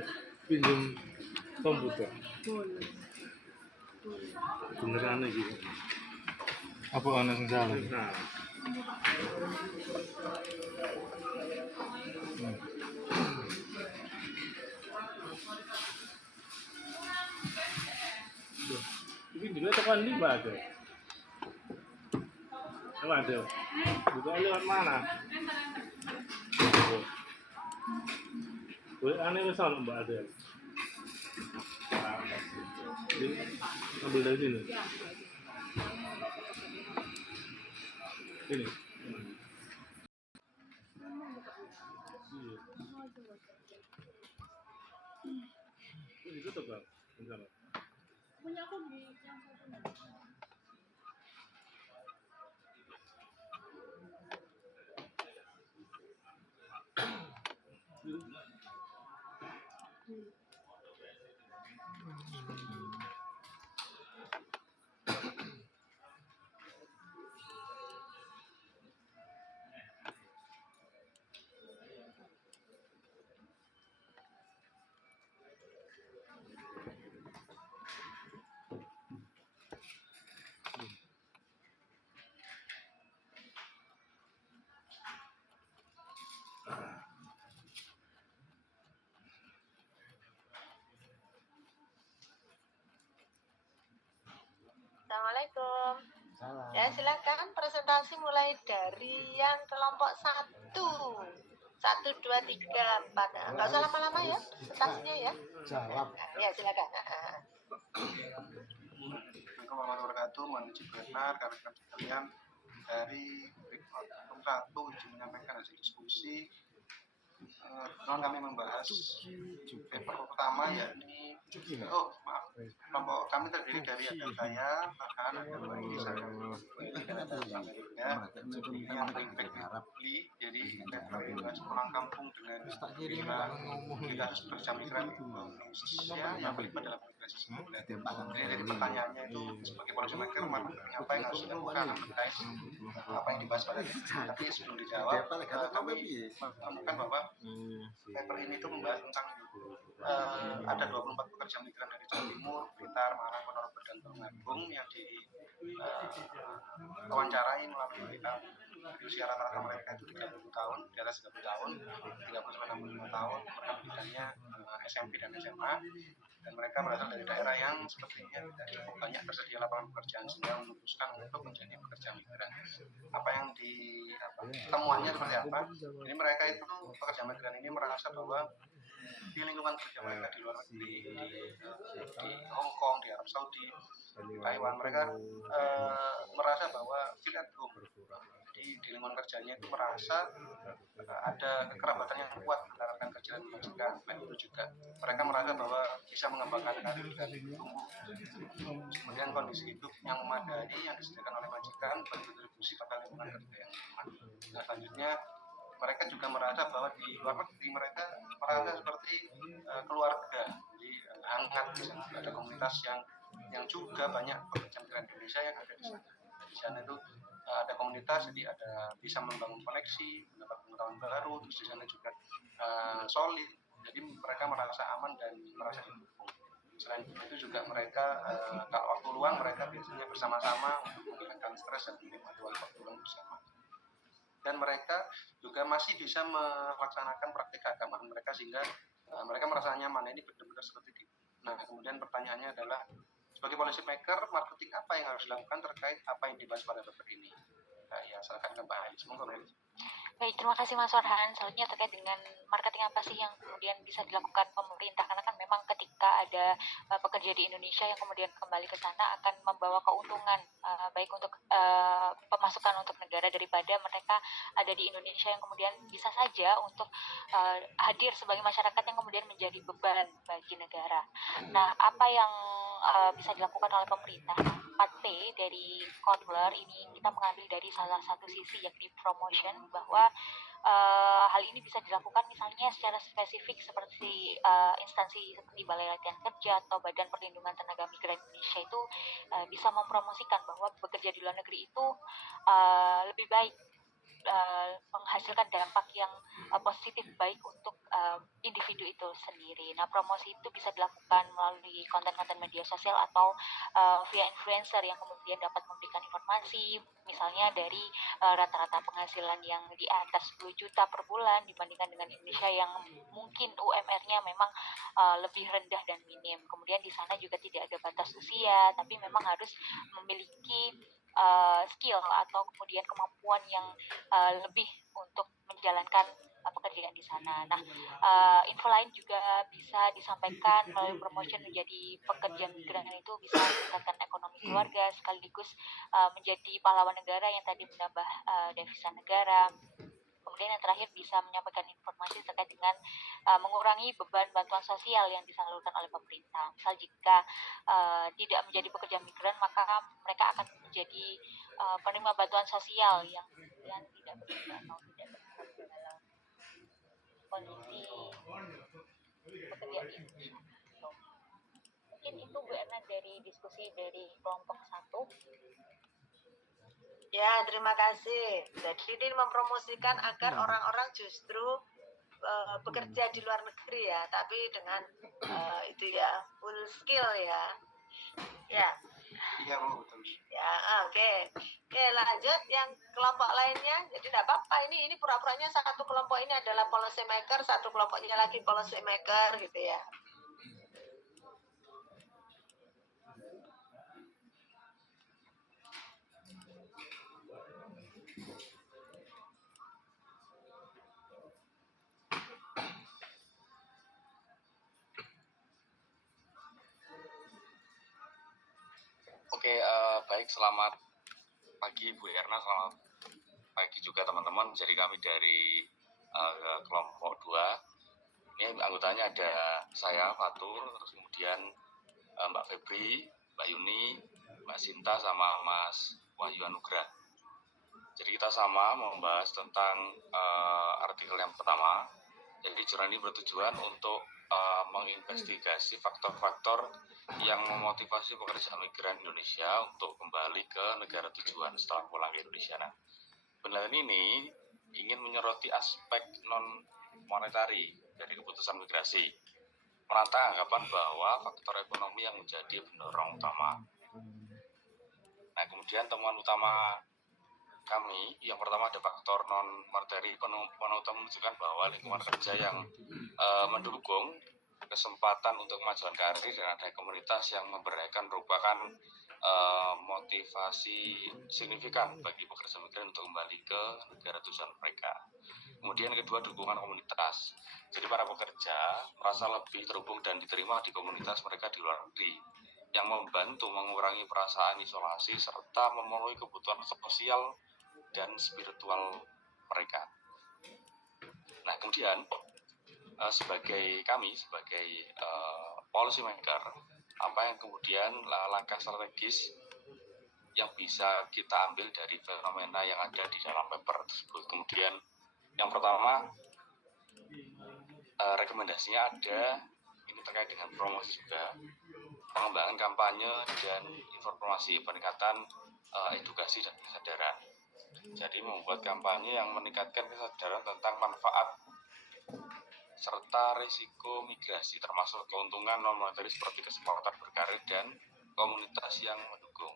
pinjam komputer. Boleh. Beneran gitu. Apa ana sing salah? Nah, ini juga tekan di ada. Ada. Buka lewat mana? Boleh aneh ke sana Mbak Adel. Ambil dari sini. Ini. Ini tutup Bang. Misalnya. Punya aku di yang satu. Assalamualaikum. Salam. Ya, silakan presentasi mulai dari yang kelompok 1. 1, 2, 3, 4. Nah, nggak usah lama-lama ya presentasinya ya. Jawab. Ya, silakan. Assalamualaikum warahmatullahi wabarakatuh. Mohon izin benar rekan-rekan sekalian dari Kurikulum 1 izin menyampaikan hasil diskusi. Kebetulan kami membahas paper pertama yakni kelompok kami terdiri dari ada saya, Farhan, ada Mbak Elisa, dan ada Mbak Merida. Ini yang impact di jadi membahas pulang kampung dengan kita harus bekerja migran Indonesia yang terlibat dalam migrasi sekuler. Jadi dari pertanyaannya itu sebagai policy maker apa yang harus dilakukan terkait apa yang dibahas pada tapi sebelum dijawab kami menemukan bahwa paper ini itu membahas tentang ada 24 pekerja migran dari Jawa Timur, Blitar, Malang, Ponorogo, dan Tulungagung yang wawancarai melalui usia rata-rata mereka itu 30 tahun, di atas 30 tahun, 30-65 tahun, mereka bidangnya SMP dan SMA, dan mereka berasal dari daerah yang sepertinya tidak cukup banyak tersedia lapangan pekerjaan sehingga memutuskan untuk menjadi pekerja migran. Apa yang temuannya seperti apa? Ini mereka itu pekerja migran ini merasa bahwa di lingkungan kerja mereka di luar negeri, di Hong Kong, di Arab Saudi, di Taiwan, mereka merasa bahwa feel at home. Di lingkungan kerjanya itu merasa ada kekerabatan yang kuat antara rekan kerja dan majikan. Itu juga mereka merasa bahwa bisa mengembangkan karir dan tumbuh. Kemudian kondisi hidup yang memadai yang disediakan oleh majikan berkontribusi pada lingkungan kerja yang aman. Nah, selanjutnya mereka juga merasa bahwa di luar negeri mereka merasa seperti keluarga, jadi hangat. Ada komunitas yang juga banyak pekerja migran Indonesia yang ada di sana. Di sana itu ada komunitas, jadi ada bisa membangun koneksi, mendapat pengetahuan baru, terus di sana juga solid. Jadi mereka merasa aman dan merasa didukung. Selain itu juga mereka kalau waktu luang mereka biasanya bersama-sama untuk menghilangkan stres dan menikmati waktu luang bersama. Dan mereka juga masih bisa melaksanakan praktik keagamaan mereka sehingga mereka merasa nyaman. Ini benar-benar seperti itu. Nah, kemudian pertanyaannya adalah sebagai policy maker, marketing apa yang harus dilakukan terkait apa yang dibahas pada paper ini? Nah, ya, silakan ke Mbak Alis. Monggo, Mbak Alis. Baik, terima kasih Mas Farhan. Selanjutnya terkait dengan marketing apa sih yang kemudian bisa dilakukan pemerintah, karena kan memang ketika ada pekerja di Indonesia yang kemudian kembali ke sana akan membawa keuntungan baik untuk pemasukan untuk negara daripada mereka ada di Indonesia yang kemudian bisa saja untuk hadir sebagai masyarakat yang kemudian menjadi beban bagi negara. Nah, apa yang bisa dilakukan oleh pemerintah? Part P dari Kotler ini kita mengambil dari salah satu sisi yakni promotion, bahwa hal ini bisa dilakukan misalnya secara spesifik seperti instansi seperti Balai Latihan Kerja atau Badan Perlindungan Tenaga Migran Indonesia itu bisa mempromosikan bahwa bekerja di luar negeri itu lebih baik, menghasilkan dampak yang positif baik untuk individu itu sendiri. Nah, promosi itu bisa dilakukan melalui konten-konten media sosial atau via influencer yang kemudian dapat memberikan informasi, misalnya dari rata-rata penghasilan yang di atas 10 juta per bulan dibandingkan dengan Indonesia yang mungkin UMR-nya memang lebih rendah dan minim. Kemudian di sana juga tidak ada batas usia, tapi memang harus memiliki skill atau kemudian kemampuan yang lebih untuk menjalankan pekerjaan di sana. Nah, info lain juga bisa disampaikan melalui promotion menjadi pekerja migran itu bisa meningkatkan ekonomi keluarga sekaligus menjadi pahlawan negara yang tadi menambah devisa negara. Kemudian yang terakhir bisa menyampaikan informasi terkait dengan mengurangi beban bantuan sosial yang disalurkan oleh pemerintah. Misal jika tidak menjadi pekerja migran, maka mereka akan menjadi penerima bantuan sosial yang tidak bekerja atau tidak terlibat dalam kondisi pekerja ini. Mungkin itu Bu Erna dari diskusi dari kelompok 1. Ya, terima kasih. Jadi ini mempromosikan agar orang-orang justru bekerja di luar negeri ya, tapi dengan itu ya full skill ya. Ya. Iya, Bu, betul. Ya, oke. Oke, lanjut yang kelompok lainnya. Jadi tidak apa-apa, ini pura-puranya satu kelompok ini adalah policy maker, satu kelompoknya lagi policy maker gitu ya. Baik, selamat pagi Bu Erna, selamat pagi juga teman-teman. Jadi kami dari kelompok 2. Ini anggotanya ada saya, Fatur, terus kemudian Mbak Febri, Mbak Yuni, Mbak Sinta, sama Mas Wahyu Anugrah. Jadi kita sama membahas tentang artikel yang pertama. Jadi jurnal ini bertujuan untuk menginvestigasi faktor-faktor yang memotivasi pekerja migran Indonesia untuk kembali ke negara tujuan setelah pulang ke Indonesia. Nah, penelitian ini ingin menyoroti aspek non-monetari dari keputusan migrasi, menantang anggapan bahwa faktor ekonomi yang menjadi pendorong utama. Nah, kemudian temuan utama kami, yang pertama ada faktor non-monetary. Penelitian menunjukkan bahwa lingkungan kerja yang mendukung kesempatan untuk kemajuan karir dan ada komunitas yang memberdayakan merupakan motivasi signifikan bagi pekerja migran untuk kembali ke negara tujuan mereka. Kemudian kedua, dukungan komunitas. Jadi para pekerja merasa lebih terhubung dan diterima di komunitas mereka di luar negeri, yang membantu mengurangi perasaan isolasi serta memenuhi kebutuhan sosial dan spiritual mereka. Nah, kemudian sebagai policy maker, apa yang kemudian langkah strategis yang bisa kita ambil dari fenomena yang ada di dalam paper tersebut. Kemudian yang pertama, rekomendasinya ada, ini terkait dengan promosi juga, pengembangan kampanye dan informasi, peningkatan edukasi dan kesadaran. Jadi membuat kampanye yang meningkatkan kesadaran tentang manfaat serta risiko migrasi, termasuk keuntungan non-monetary seperti kesempatan berkarir dan komunitas yang mendukung.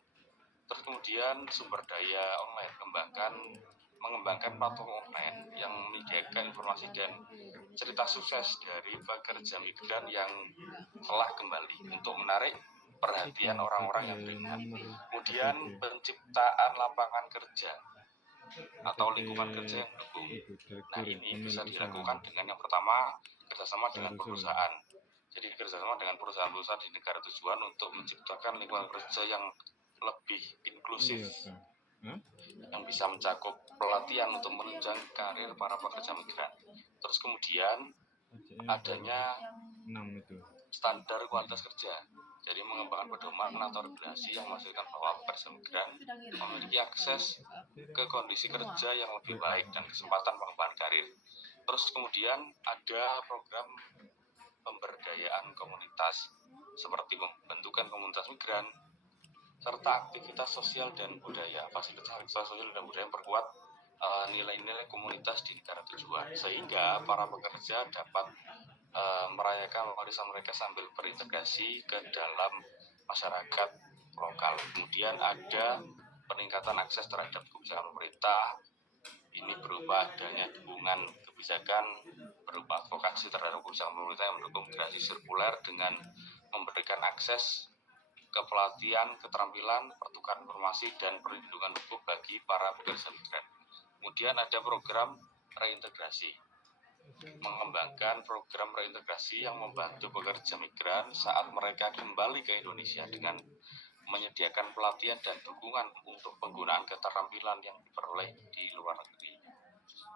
Terus kemudian sumber daya online, mengembangkan platform online yang menyediakan informasi dan cerita sukses dari pekerja migran yang telah kembali untuk menarik perhatian orang-orang yang beringat. Kemudian penciptaan lapangan kerja atau lingkungan kerja yang mendukung. Nah, ini bisa dilakukan dengan yang pertama, kerjasama dengan perusahaan. Jadi kerjasama dengan perusahaan-perusahaan di negara tujuan untuk menciptakan lingkungan kerja yang lebih inklusif, yang bisa mencakup pelatihan untuk menunjang karir para pekerja migran. Terus kemudian adanya standar kualitas kerja. Jadi mengembangkan pedoman atau regulasi yang memastikan bahwa pekerja migran memiliki akses ke kondisi kerja yang lebih baik dan kesempatan pengembangan karir. Terus kemudian ada program pemberdayaan komunitas seperti pembentukan komunitas migran serta aktivitas sosial dan budaya. Fasilitas sosial dan budaya memperkuat nilai-nilai komunitas di negara tujuan sehingga para pekerja dapat merayakan warisan mereka sambil berintegrasi ke dalam masyarakat lokal. Kemudian ada peningkatan akses terhadap kebijakan pemerintah. Ini berupa adanya dukungan kebijakan berupa advokasi terhadap kebijakan pemerintah yang mendukung migrasi sirkuler dengan memberikan akses ke pelatihan, keterampilan, pertukaran informasi, dan perlindungan hukum bagi para pekerja migran. Kemudian ada program reintegrasi, mengembangkan program reintegrasi yang membantu pekerja migran saat mereka kembali ke Indonesia dengan menyediakan pelatihan dan dukungan untuk penggunaan keterampilan yang diperoleh di luar negeri.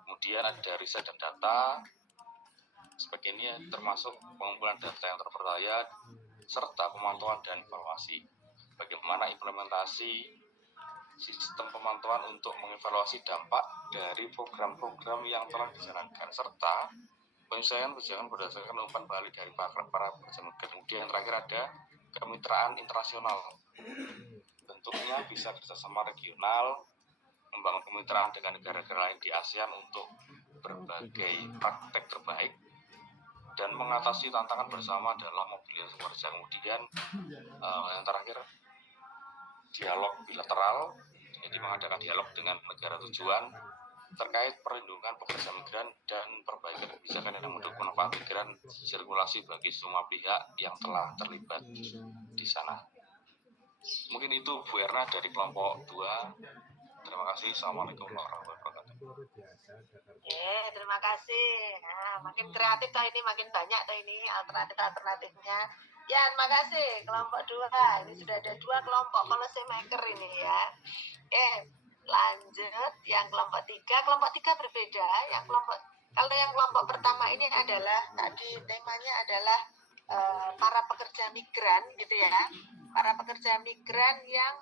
Kemudian ada riset dan data, sebagainya termasuk pengumpulan data yang terpercaya serta pemantauan dan evaluasi. Bagaimana implementasi sistem pemantauan untuk mengevaluasi dampak dari program-program yang telah dijalankan serta penyesuaian kebijakan berdasarkan umpan balik dari para pekerja migran. Kemudian terakhir ada kemitraan internasional, bentuknya bisa kerjasama regional, membangun kemitraan dengan negara-negara lain di ASEAN untuk berbagai praktek terbaik dan mengatasi tantangan bersama dalam mobilitas pekerja. Kemudian yang terakhir, dialog bilateral, jadi mengadakan dialog dengan negara tujuan terkait perlindungan pekerja migran dan perbaikan kebijakan yang mendukung manfaat migran sirkulasi bagi semua pihak yang telah terlibat di sana. Mungkin itu Bu Erna dari kelompok 2. Terima kasih. Assalamualaikum warahmatullahi wabarakatuh. Terima kasih. Nah, makin kreatif toh ini, makin banyak toh ini alternatifnya. Ya, makasih. Kelompok 2. Ini sudah ada 2 kelompok policy maker ini ya. Oke, lanjut. Yang kelompok 3. Kelompok 3 berbeda. Kalau yang kelompok pertama ini adalah, tadi temanya adalah para pekerja migran gitu ya. Para pekerja migran yang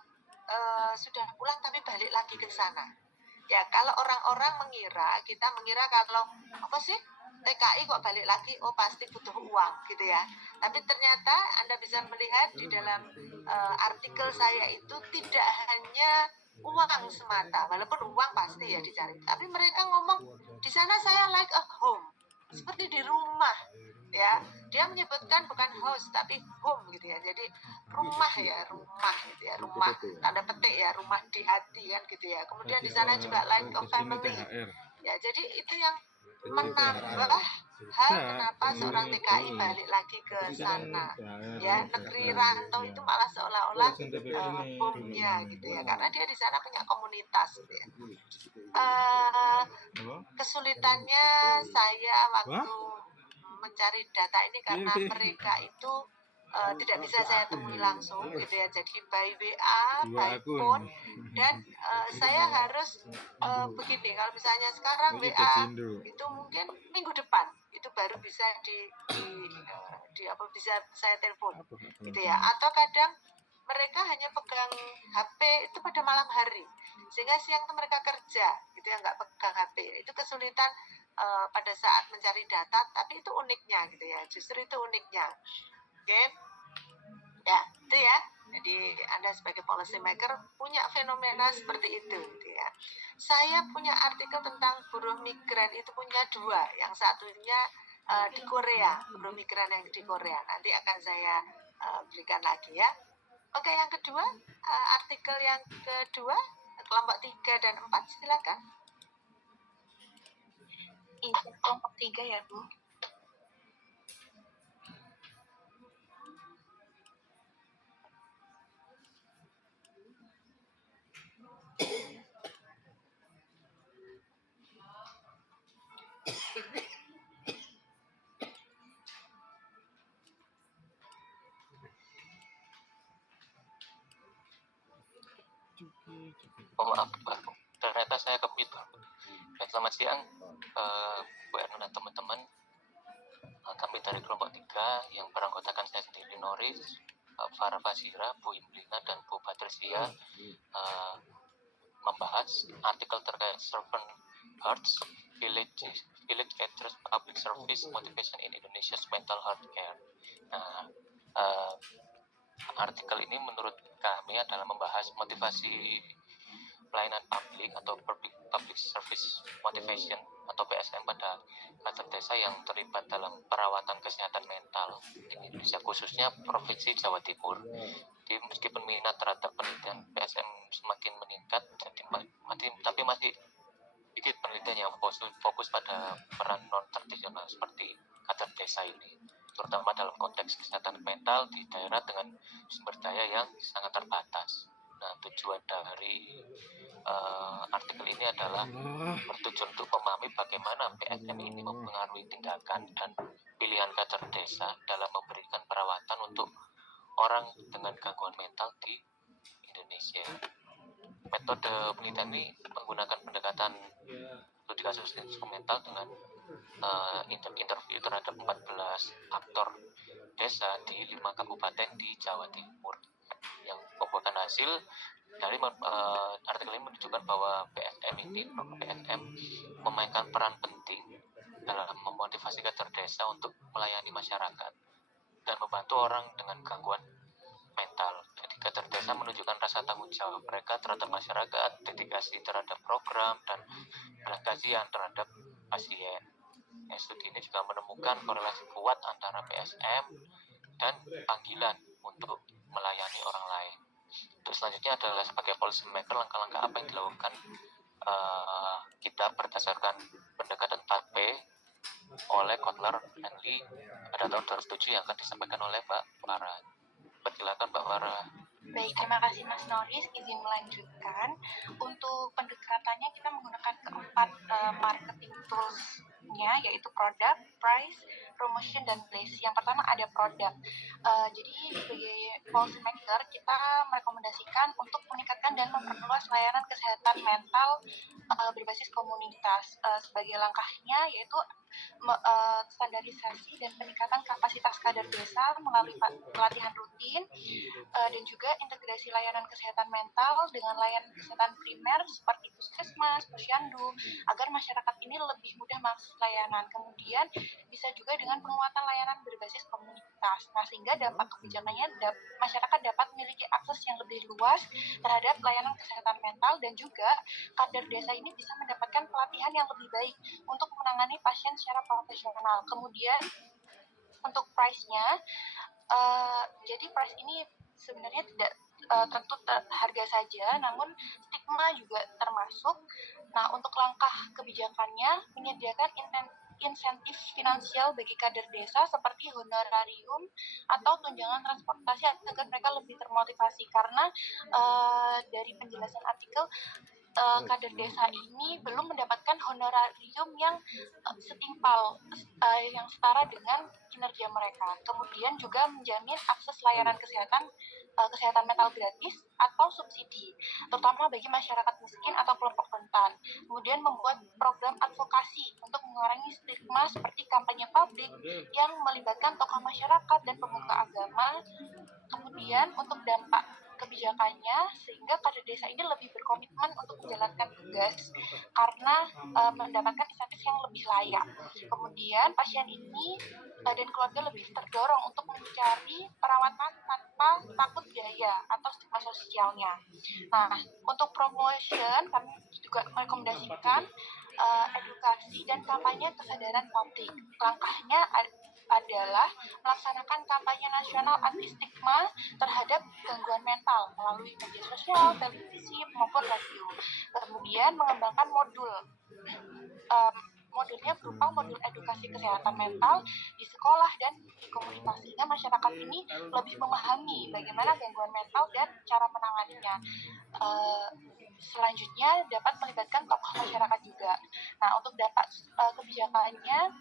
sudah pulang tapi balik lagi ke sana. Ya, kalau orang-orang kita mengira kalau apa sih? TKI kok balik lagi, oh pasti butuh uang gitu ya. Tapi ternyata Anda bisa melihat di dalam artikel saya itu tidak hanya uang semata, walaupun uang pasti ya dicari. Tapi mereka ngomong di sana saya like a home, seperti di rumah ya. Dia menyebutkan bukan house tapi home gitu ya. Jadi rumah gitu ya, rumah tanda petik ya, rumah di hati kan gitu ya. Kemudian di sana juga like a family. Ya, jadi itu yang menambah hal kenapa seorang TKI balik lagi ke sana ya. Negeri rantau itu malah seolah-olah home-nya gitu ya, karena dia di sana punya komunitas gitu ya. Kesulitannya saya waktu mencari data ini karena mereka itu tidak bisa saya temui langsung gitu ya, jadi by WA, by phone, dan saya harus begini, kalau misalnya sekarang WA itu mungkin minggu depan itu baru bisa bisa saya telepon gitu ya, atau kadang mereka hanya pegang HP itu pada malam hari, sehingga siang itu mereka kerja gitu ya, nggak pegang HP. Itu kesulitan pada saat mencari data, tapi itu uniknya gitu ya, justru itu uniknya. Oke, ya itu ya. Jadi Anda sebagai policy maker punya fenomena seperti itu gitu ya. Saya punya artikel tentang buruh migran itu punya 2. Yang satunya di Korea, buruh migran yang di Korea. Nanti akan saya berikan lagi ya. Oke, yang kedua, artikel yang kedua, kelompok 3 dan 4, silakan. Iya, kelompok 3 ya, Bu. Oh maaf Pak, ternyata saya kemit Pak. Baik, selamat siang Bu Erno dan teman-teman. Kami dari kelompok 3 yang beranggotakan saya sendiri Noris, Farah Fasira, Bu Imlina, dan Bu Patricia membahas artikel terkait servant hearts, village actors public service motivation in Indonesia's mental health care. Nah, artikel ini menurut kami adalah membahas motivasi pelayanan publik atau public service motivation atau PSM pada kader desa yang terlibat dalam perawatan kesehatan mental di Indonesia, khususnya Provinsi Jawa Timur. Jadi meskipun minat terhadap penelitian PSM semakin meningkat, tapi masih sedikit penelitian yang fokus pada peran non tradisional seperti kader desa ini, terutama dalam konteks kesehatan mental di daerah dengan sumber daya yang sangat terbatas. Nah, tujuan dari artikel ini adalah bertujuan untuk memahami bagaimana PSM ini mempengaruhi tindakan dan pilihan kader desa dalam memberikan perawatan untuk orang dengan gangguan mental di Indonesia. Metode penelitian ini menggunakan pendekatan studi kasus instrumental dengan interview terhadap 14 aktor desa di 5 kabupaten di Jawa Timur. Yang membuahkan hasil dari artikel ini menunjukkan bahwa PSM memainkan peran penting dalam memotivasi kader desa untuk melayani masyarakat dan membantu orang dengan gangguan mental. Jadi kader desa menunjukkan rasa tanggung jawab mereka terhadap masyarakat, dedikasi terhadap program, dan kasihan terhadap pasien. Studi ini juga menemukan korelasi kuat antara PSM dan panggilan untuk melayani orang lain. Terus selanjutnya adalah sebagai policy maker, langkah-langkah apa yang dilakukan kita berdasarkan pendekatan 4P oleh Kotler dan Lee pada tahun 2007 yang akan disampaikan oleh Mbak Farah. Persilakan Mbak Farah. Baik, terima kasih Mas Noris. Izin melanjutkan. Untuk pendekatannya kita menggunakan keempat marketing tools 4-nya, yaitu produk, price, promotion, dan place. Yang pertama ada produk. Jadi sebagai policy maker, kita merekomendasikan untuk meningkatkan dan memperluas layanan kesehatan mental berbasis komunitas. Sebagai langkahnya yaitu standarisasi dan peningkatan kapasitas kader desa melalui pelatihan rutin, dan juga integrasi layanan kesehatan mental dengan layanan kesehatan primer seperti puskesmas, posyandu, agar masyarakat ini lebih mudah mengakses layanan. Kemudian bisa juga dengan penguatan layanan berbasis komunitas. Nah, sehingga dampak kebijakannya masyarakat dapat memiliki akses yang lebih luas terhadap layanan kesehatan mental, dan juga kader desa ini bisa mendapatkan pelatihan yang lebih baik untuk menangani pasien secara profesional. Kemudian untuk price-nya, jadi price ini sebenarnya tidak tentu harga saja, namun stigma juga termasuk. Nah, untuk langkah kebijakannya menyediakan insentif finansial bagi kader desa seperti honorarium atau tunjangan transportasi agar mereka lebih termotivasi, karena dari penjelasan artikel, kader desa ini belum mendapatkan honorarium yang setimpal, yang setara dengan kinerja mereka. Kemudian juga menjamin akses layanan kesehatan mental gratis atau subsidi, terutama bagi masyarakat miskin atau kelompok rentan. Kemudian membuat program advokasi untuk mengurangi stigma seperti kampanye publik yang melibatkan tokoh masyarakat dan pemuka agama. Kemudian untuk dampak kebijakannya, sehingga kader desa ini lebih berkomitmen untuk menjalankan tugas karena mendapatkan insentif yang lebih layak. Kemudian pasien ini dan keluarga lebih terdorong untuk mencari perawatan tanpa takut biaya atau stigma sosialnya. Nah, untuk promotion kami juga merekomendasikan edukasi dan kampanye kesadaran publik. Langkahnya adalah melaksanakan kampanye nasional anti stigma terhadap gangguan mental melalui media sosial, televisi, maupun radio. Kemudian mengembangkan modulnya berupa modul edukasi kesehatan mental di sekolah dan di komunitas, sehingga masyarakat ini lebih memahami bagaimana gangguan mental dan cara menanganinya. Selanjutnya dapat melibatkan tokoh masyarakat juga. Nah, untuk dampak kebijakannya,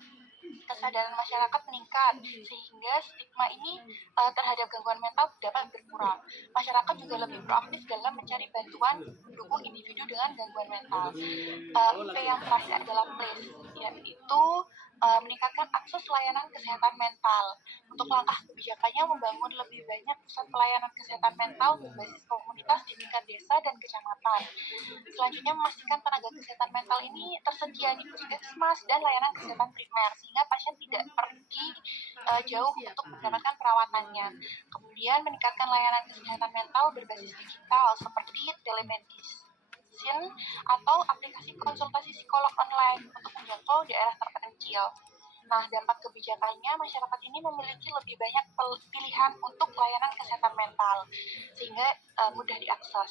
kesadaran masyarakat meningkat sehingga stigma ini terhadap gangguan mental dapat berkurang. Masyarakat juga lebih proaktif dalam mencari bantuan mendukung individu dengan gangguan mental. IP yang terakhir adalah place, yaitu meningkatkan akses layanan kesehatan mental. Untuk langkah kebijakannya membangun lebih banyak pusat pelayanan kesehatan mental berbasis komunitas di tingkat desa dan kecamatan. Selanjutnya memastikan tenaga kesehatan mental ini tersedia di puskesmas dan layanan kesehatan primer, sehingga pasien tidak pergi jauh untuk mendapatkan perawatannya. Kemudian meningkatkan layanan kesehatan mental berbasis digital seperti telemedicine atau aplikasi konsultasi psikolog online untuk menjangkau daerah terpencil. Nah, dampak kebijakannya, masyarakat ini memiliki lebih banyak pilihan untuk layanan kesehatan mental sehingga mudah diakses.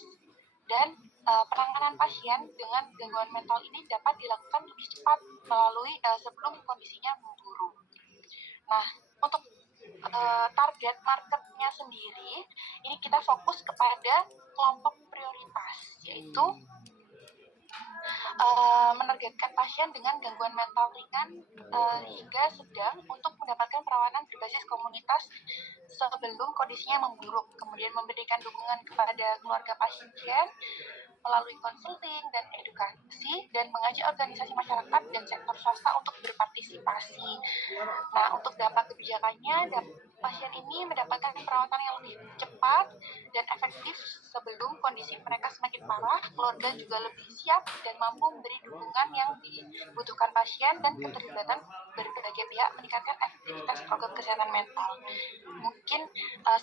Dan penanganan pasien dengan gangguan mental ini dapat dilakukan lebih cepat melalui sebelum kondisinya memburuk. Nah, untuk target marketnya sendiri, ini kita fokus kepada kelompok prioritas, yaitu menargetkan pasien dengan gangguan mental ringan hingga sedang untuk mendapatkan perawatan berbasis komunitas sebelum kondisinya memburuk. Kemudian memberikan dukungan kepada keluarga pasien melalui konseling dan edukasi, dan mengajak organisasi masyarakat dan sektor swasta untuk berpartisipasi. Nah, untuk dampak kebijakannya, pasien ini mendapatkan perawatan yang lebih cepat dan efektif sebelum kondisi mereka semakin parah. Keluarga juga lebih siap dan mampu memberi dukungan yang dibutuhkan pasien, dan keterlibatan berbagai pihak meningkatkan efektivitas program kesehatan mental. Mungkin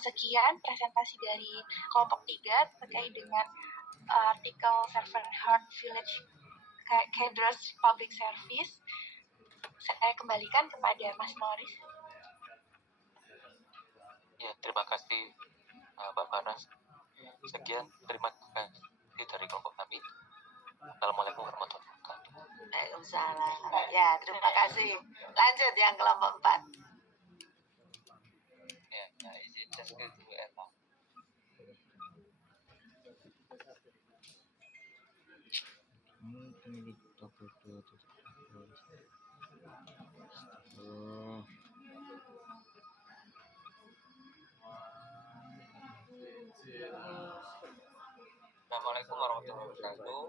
sekian presentasi dari kelompok 3 terkait dengan artikel Servant Heart Village Cadres Public Service. Saya kembalikan kepada Mas Noris. Ya, terima kasih Mbak Paras. Sekian, terima kasih dari kelompok kami. Assalamualaikum warahmatullahi wabarakatuh. Waalaikumsalam. Ya, terima kasih. Lanjut yang kelompok 4. Ya, izin just ke Eva. Assalamualaikum warahmatullahi wabarakatuh.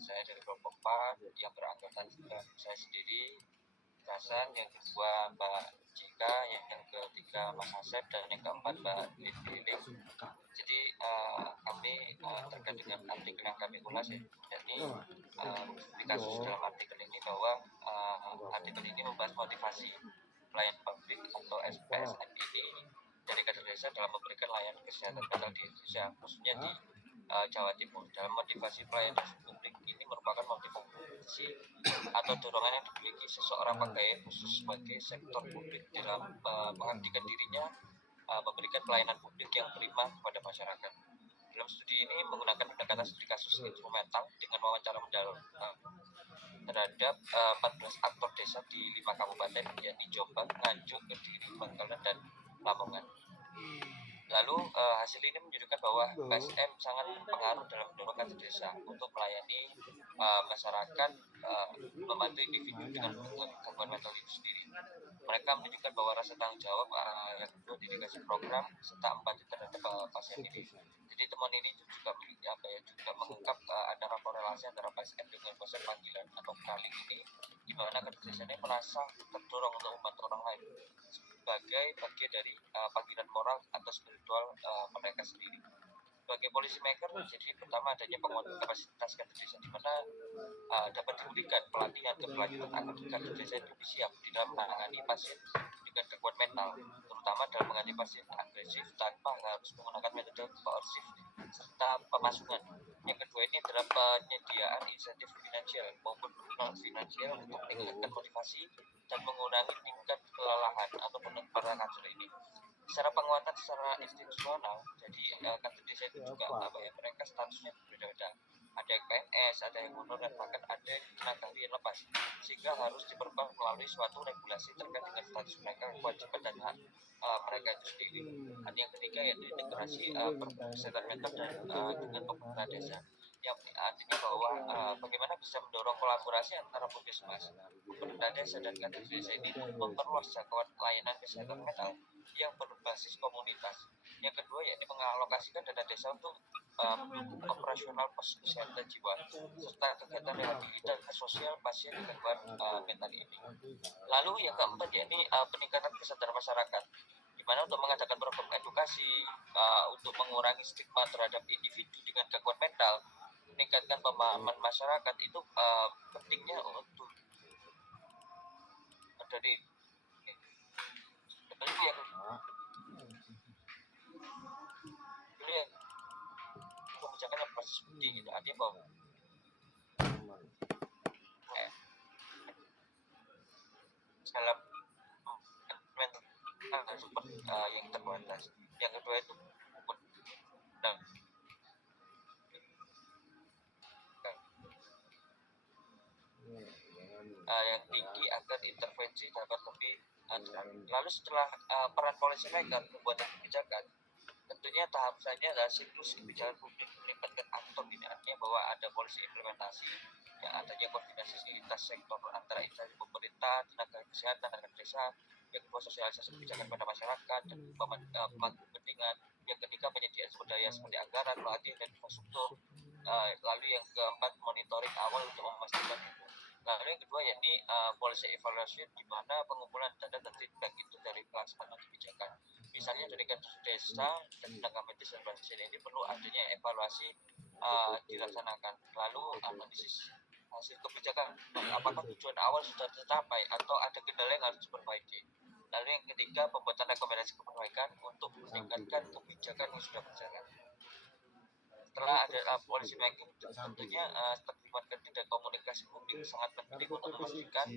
Saya dari kelompok 4 yang beranggotakan saya sendiri, Hasan, yang kedua Mbak Cika, yang ketiga Mas Asep, dan yang keempat Mbak Lilik. Jadi kami terkait dengan artikel yang kami ulas, yakni di kasus dalam artikel ini bahwa artikel ini membahas motivasi pelayan publik atau SPSM ini dari kader desa dalam memberikan layanan kesehatan mental di Indonesia, khususnya di Jawa Timur. Dalam motivasi pelayanan publik ini merupakan motivasi atau dorongan yang dimiliki seseorang pegawai khusus sebagai sektor publik dalam mengabdikan dirinya memberikan pelayanan publik yang prima kepada masyarakat. Dalam studi ini menggunakan pendekatan studi kasus instrumental dengan wawancara mendalam terhadap 14 aktor desa di 5 kabupaten, yakni Jombang, Nganjuk, Kediri, Bangkalan, dan Lamongan. Lalu hasil ini menunjukkan bahwa KSM sangat berpengaruh dalam mendorong kader desa untuk melayani masyarakat, membantu individu dengan gangguan mental itu sendiri. Mereka menunjukkan bahwa rasa tanggung jawab yang kedua dedikasi program serta empati terhadap pasien ini. Jadi temuan ini juga juga mengungkap antara korelasi antara KSM dengan konsep panggilan atau kali ini, di mana kader desa ini merasa terdorong untuk membantu orang lain sebagai bagian dari panggilan moral atau spiritual mereka sendiri. Sebagai policy maker, jadi pertama adanya penguatan kapasitas kader desa, di mana dapat diberikan pelatihan keberlanjutan agar kader desa itu siap di dalam menangani pasien dengan gangguan mental, terutama dalam menangani pasien agresif tanpa harus menggunakan metode koersif serta pemasungan. Yang kedua ini adalah penyediaan insentif finansial maupun non finansial untuk meningkatkan motivasi dan mengurangi tingkat kelelahan atau para kader ini. Secara penguatan secara institusional, jadi kader desa itu juga mereka statusnya berbeda-beda. Ada yang PNS, ada yang honor, dan bahkan ada yang tenaga harian lepas, sehingga harus diperkuat melalui suatu regulasi terkait dengan status mereka, kewajiban dan hak mereka itu sendiri. Dan yang ketiga yaitu integrasi kesehatan mental dan dengan pemerintah desa, yang artinya bahwa bagaimana bisa mendorong kolaborasi antara puskesmas, pemerintah desa, dan kader desa ini memperluas jangkauan layanan kesehatan mental yang berbasis komunitas. Yang kedua yaitu mengalokasikan dana desa untuk mendukung operasional kesehatan jiwa serta kegiatan rehabilitasi sosial pasien dengan gangguan mental ini. Lalu yang keempat yaitu peningkatan kesadaran masyarakat, di mana untuk mengadakan program edukasi untuk mengurangi stigma terhadap individu dengan gangguan mental, meningkatkan pemahaman masyarakat itu pentingnya untuk dari yang kebijakan yang pasti seperti itu, artinya bahwa dalam mental super yang terbatas. Yang kedua itu yang tinggi agar intervensi dapat lebih lalu setelah peran policy maker membuat kebijakan, tentunya tahap selanjutnya adalah siklus kebijakan publik melibatkan aktor ini, artinya bahwa ada polisi implementasi, ya adanya koordinasi lintas sektor antara instansi pemerintah, tenaga kesehatan, tenaga desa. Yang kedua sosialisasi kebijakan pada masyarakat dan pemangku kepentingan. Yang ketiga penyediaan sumber daya seperti anggaran, pelatihan, dan infrastruktur. Lalu yang keempat monitoring awal untuk memastikan itu. Lalu yang kedua yakni policy evaluation, di mana pengumpulan data dan feedback itu dari pelaksanaan kebijakan. Misalnya dari kader desa dan tenaga medis dan pasien ini perlu adanya evaluasi dilaksanakan. Lalu analisis hasil kebijakan, apakah tujuan awal sudah tercapai atau ada kendala yang harus diperbaiki. Lalu yang ketiga pembuatan rekomendasi perbaikan untuk meningkatkan kebijakan yang sudah berjalan. Setelah ada policy making, tentunya terlibat kerja dan komunikasi publik sangat penting untuk memastikan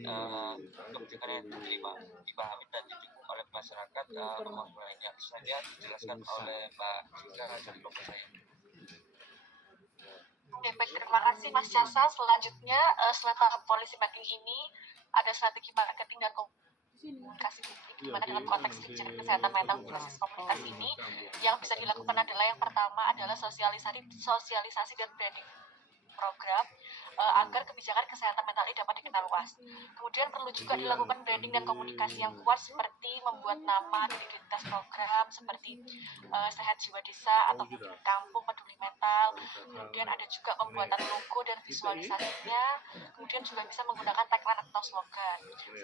kebijakan yang diterima, dipahami dan didukung oleh masyarakat lainnya. Saya dijelaskan oleh Mbak Cika dari kelompok saya. Oke, baik, terima kasih Mas Jasa. Selanjutnya setelah tahap policy making ini ada strategi marketing dan komunikasi publik, di mana dalam konteks kesehatan mental berbasis komunitas ini yang bisa dilakukan adalah yang pertama adalah sosialisasi dan branding program agar kebijakan kesehatan mental ini dapat dikenal luas. Kemudian perlu juga dilakukan branding dan komunikasi yang kuat seperti membuat nama dan identitas program seperti Sehat Jiwa Desa atau Kampung Peduli Mental. Kemudian ada juga pembuatan logo dan visualisasinya. Kemudian juga bisa menggunakan tagline atau slogan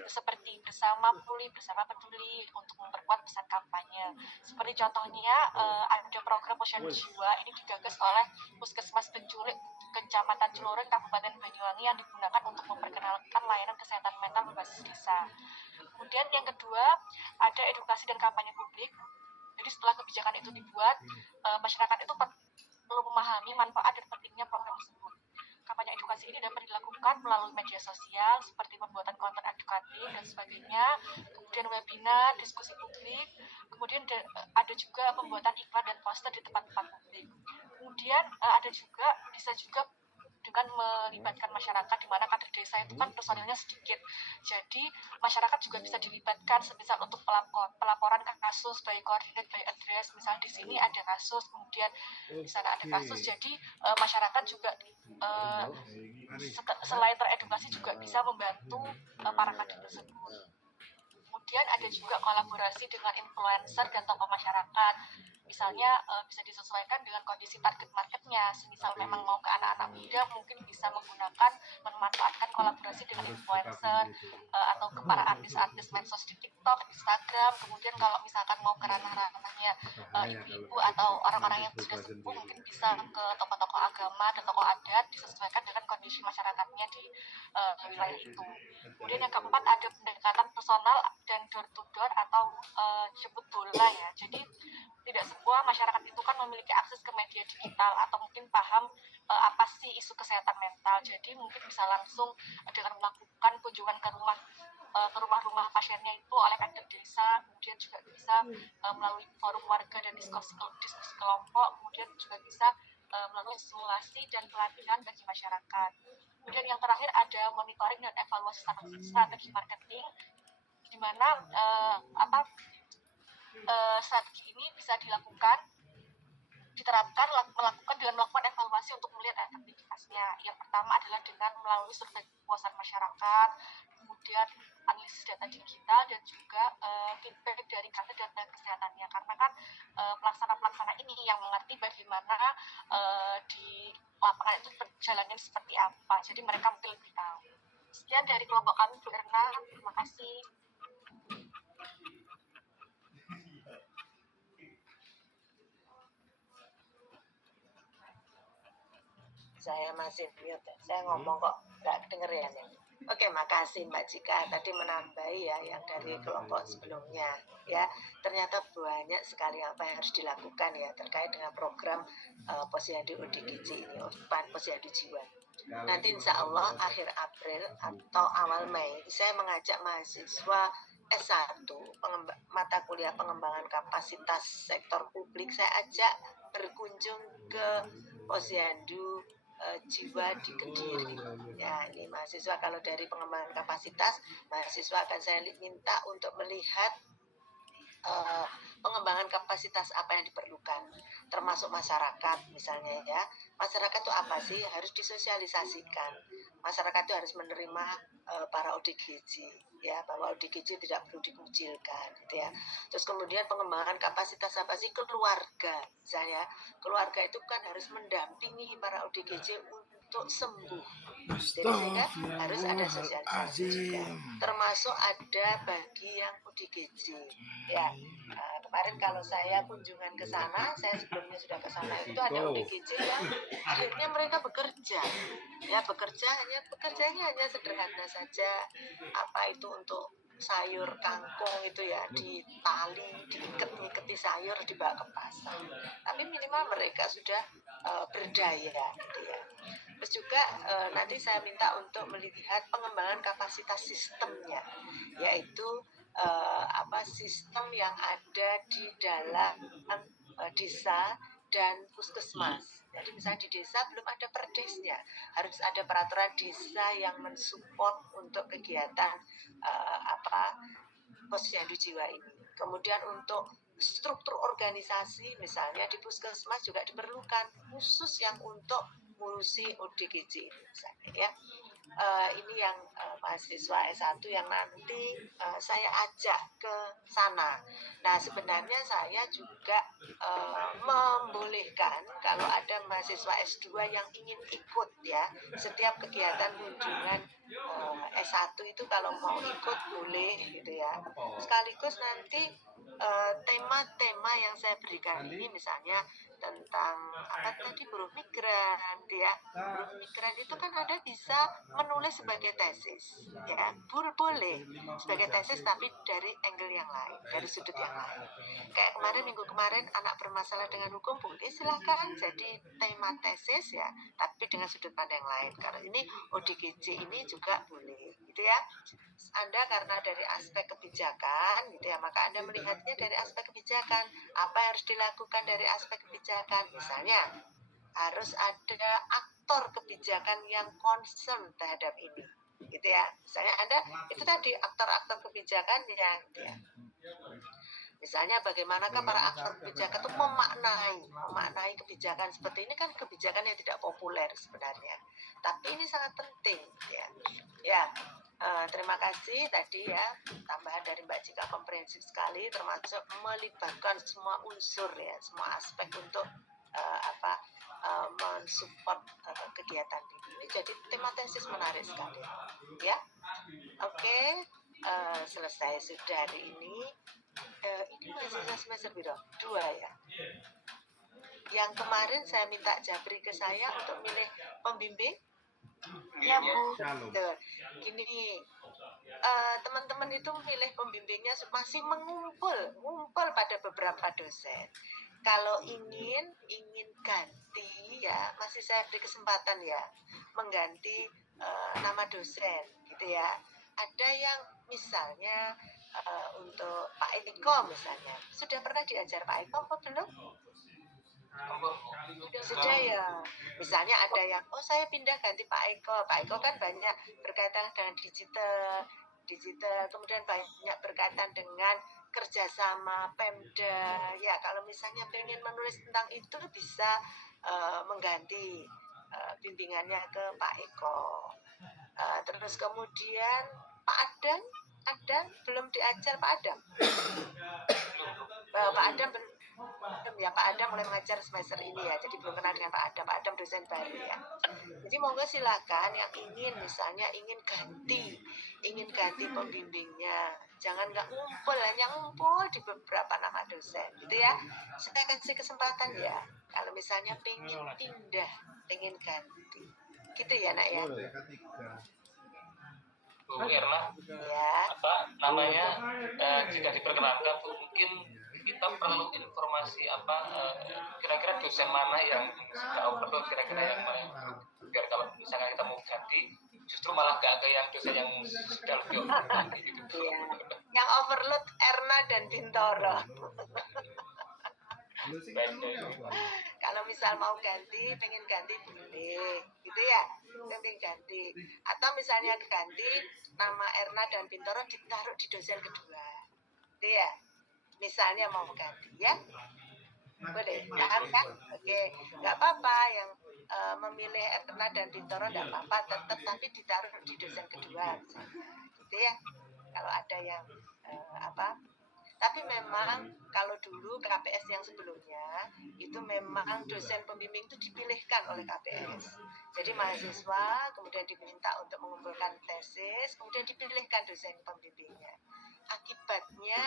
seperti bersama pulih, bersama peduli untuk memperkuat pesan kampanye. Seperti contohnya ada program Posyandu Jiwa ini digagas oleh Puskesmas Penculik Kecamatan Celoren Kabupaten Banyuwangi yang digunakan untuk memperkenalkan layanan kesehatan mental berbasis desa. Kemudian yang kedua ada edukasi dan kampanye publik. Jadi setelah kebijakan itu dibuat, masyarakat itu perlu memahami manfaat dan pentingnya program tersebut. Kampanye edukasi ini dapat dilakukan melalui media sosial seperti pembuatan konten edukatif dan sebagainya, kemudian webinar, diskusi publik, kemudian ada juga pembuatan iklan dan poster di tempat-tempat publik. Kemudian ada juga bisa juga dengan melibatkan masyarakat, di mana kader desa itu kan personilnya sedikit. Jadi masyarakat juga bisa dilibatkan semisal untuk pelaporan ke kasus by coordinate by address. Misal di sini ada kasus, kemudian di sana ada kasus. Jadi masyarakat juga selain teredukasi juga bisa membantu para kader tersebut. Kemudian ada juga kolaborasi dengan influencer dan tokoh masyarakat. Misalnya bisa disesuaikan dengan kondisi target marketnya. Misal memang mau ke anak-anak muda, mungkin bisa memanfaatkan kolaborasi dengan influencer atau ke para artis-artis medsos di TikTok, Instagram. Kemudian kalau misalkan mau ke ranah-ranahnya ibu-ibu atau orang-orang yang sudah sepuh, mungkin bisa ke tokoh-tokoh agama dan tokoh adat, disesuaikan dengan kondisi masyarakatnya di wilayah itu. Kemudian yang keempat ada pendekatan personal dan door to door atau jemput bola ya. Jadi tidak semua masyarakat itu kan memiliki akses ke media digital atau mungkin paham apa sih isu kesehatan mental. Jadi mungkin bisa langsung dengan melakukan kunjungan ke rumah-rumah pasiennya itu oleh kader desa. Kemudian juga bisa melalui forum warga dan diskusi kelompok. Kemudian juga bisa melalui simulasi dan pelatihan bagi masyarakat. Kemudian yang terakhir ada monitoring dan evaluasi strategi marketing, di mana strategi ini bisa diterapkan melakukan evaluasi untuk melihat efektivitasnya. Yang pertama adalah dengan melalui survei kepuasan masyarakat, kemudian analisis data digital dan juga feedback dari kader dan tenaga kesehatannya. Karena kan pelaksana ini yang mengerti bagaimana di lapangan itu berjalannya seperti apa. Jadi mereka mungkin lebih tahu. Sekian dari kelompok kami, Bu Erna. Terima kasih. Saya masih mute, saya ngomong kok nggak denger ya. Oke, makasih Mbak Cika tadi menambahi ya yang dari kelompok sebelumnya ya. Ternyata banyak sekali apa yang harus dilakukan ya terkait dengan program Posyandu ODGJ ini, Posyandu Jiwa. Nanti insya Allah akhir April atau awal Mei saya mengajak mahasiswa S1 mata kuliah pengembangan kapasitas sektor publik, saya ajak berkunjung ke Posyandu Jiwa di Kediri. Ya, ini mahasiswa kalau dari pengembangan kapasitas, mahasiswa akan saya minta untuk melihat pengembangan kapasitas apa yang diperlukan, termasuk masyarakat misalnya ya. Masyarakat itu apa sih? Harus disosialisasikan. Masyarakat itu harus menerima para ODGJ ya, bahwa ODGJ tidak perlu dikucilkan gitu ya. Terus kemudian pengembangan kapasitas apa sih? Keluarga misalnya. Keluarga itu kan harus mendampingi para ODGJ untuk sembuh. Jadi sehingga harus ada sosialisasi juga. Termasuk ada bagi yang ODGJ ya. Kemarin kalau saya kunjungan ke sana, saya sebelumnya sudah ke sana, itu ada ODGJ yang akhirnya mereka bekerja ya, bekerjanya hanya sederhana saja, apa itu untuk sayur kangkung itu ya, di tali diikat-ikati sayur dibawa ke pasar, tapi minimal mereka sudah berdaya gitu ya. Terus juga nanti saya minta untuk melihat pengembangan kapasitas sistemnya, yaitu sistem yang ada di dalam desa dan puskesmas. Jadi misalnya di desa belum ada perdesnya, harus ada peraturan desa yang mensupport untuk kegiatan Posyandu Jiwa ini. Kemudian untuk struktur organisasi misalnya di puskesmas juga diperlukan khusus yang untuk ngurusi ODGJ misalnya ya. Ini yang mahasiswa S1 yang nanti saya ajak ke sana. Nah, sebenarnya saya juga membolehkan kalau ada mahasiswa S2 yang ingin ikut ya, setiap kegiatan kunjungan S1 itu kalau mau ikut boleh gitu ya. Sekaligus nanti tema-tema yang saya berikan ini misalnya tentang apa tadi, buruh migran ya. Buruh migran itu kan Anda bisa menulis sebagai tesis ya, boleh sebagai tesis tapi dari angle yang lain, dari sudut yang lain. Kayak minggu kemarin anak bermasalah dengan hukum, boleh silahkan jadi tema tesis ya, tapi dengan sudut pandang yang lain. Kalau ini ODGJ ini juga boleh gitu ya. Anda karena dari aspek kebijakan gitu ya, maka Anda melihatnya dari aspek kebijakan. Apa yang harus dilakukan dari aspek kebijakan? Misalnya harus ada aktor kebijakan yang concern terhadap ini gitu ya. Misalnya Anda itu tadi aktor-aktor kebijakan ya gitu ya. Misalnya bagaimanakah para aktor kebijakan itu memaknai kebijakan seperti ini, kan kebijakan yang tidak populer sebenarnya, tapi ini sangat penting ya. Ya, terima kasih tadi ya, tambahan dari Mbak Cika komprehensif sekali, termasuk melibatkan semua unsur ya, semua aspek untuk mensupport kegiatan ini. Jadi tema tesis menarik sekali ya. Oke, selesai sudah hari ini. Ini mahasiswa semester berapa? 2 ya. Yang kemarin saya minta Jabri ke saya untuk milih pembimbing. Ya Bu. Tuh, gini, teman-teman itu milih pembimbingnya masih mengumpul pada beberapa dosen. Kalau ingin ganti ya, masih saya beri kesempatan ya, mengganti nama dosen gitu ya. Ada yang misalnya untuk Pak Eko misalnya, sudah pernah diajar Pak Eko apa belum? Sudah ya. Misalnya ada yang, saya pindah ganti Pak Eko kan banyak berkaitan dengan digital, kemudian banyak berkaitan dengan kerjasama Pemda ya. Kalau misalnya pengen menulis tentang itu bisa mengganti bimbingannya ke Pak Eko. Terus kemudian Pak Adam belum diajar Pak Adam. Pak Adam belum ya, Pak Adam mulai mengajar semester ini ya, jadi belum kenal dengan Pak Adam dosen baru ya. Jadi monggo silakan yang ingin ganti pembimbingnya, jangan nggak hanya ngumpul di beberapa nama dosen gitu ya. Saya kasih kesempatan ya, kalau misalnya pengen pindah, pengen ganti gitu ya nak ya. Bu Erna, Ya. apa namanya, jika diperkenankan Bu, mungkin kita perlu informasi kira-kira dosen mana yang sudah overload, kira-kira yang mana, biar kalau misalnya kita mau ganti justru malah gak ke yang dosen yang sudah lebih overload gitu. Ya. Yang overload Erna dan Bintoro. Kalau misal mau pengen ganti boleh gitu ya, pengen ganti, atau misalnya ganti nama Erna dan Bintoro ditaruh di dosen kedua gitu ya, misalnya mau ganti ya, boleh paham kan? Oke, nggak apa-apa yang memilih Erna dan Bintoro nggak apa-apa, tetap tapi ditaruh di dosen kedua misalnya, gitu ya. Kalau ada yang tapi memang kalau dulu KPS yang sebelumnya itu memang dosen pembimbing itu dipilihkan oleh KPS. Jadi mahasiswa kemudian diminta untuk mengumpulkan tesis, kemudian dipilihkan dosen pembimbingnya. Akibatnya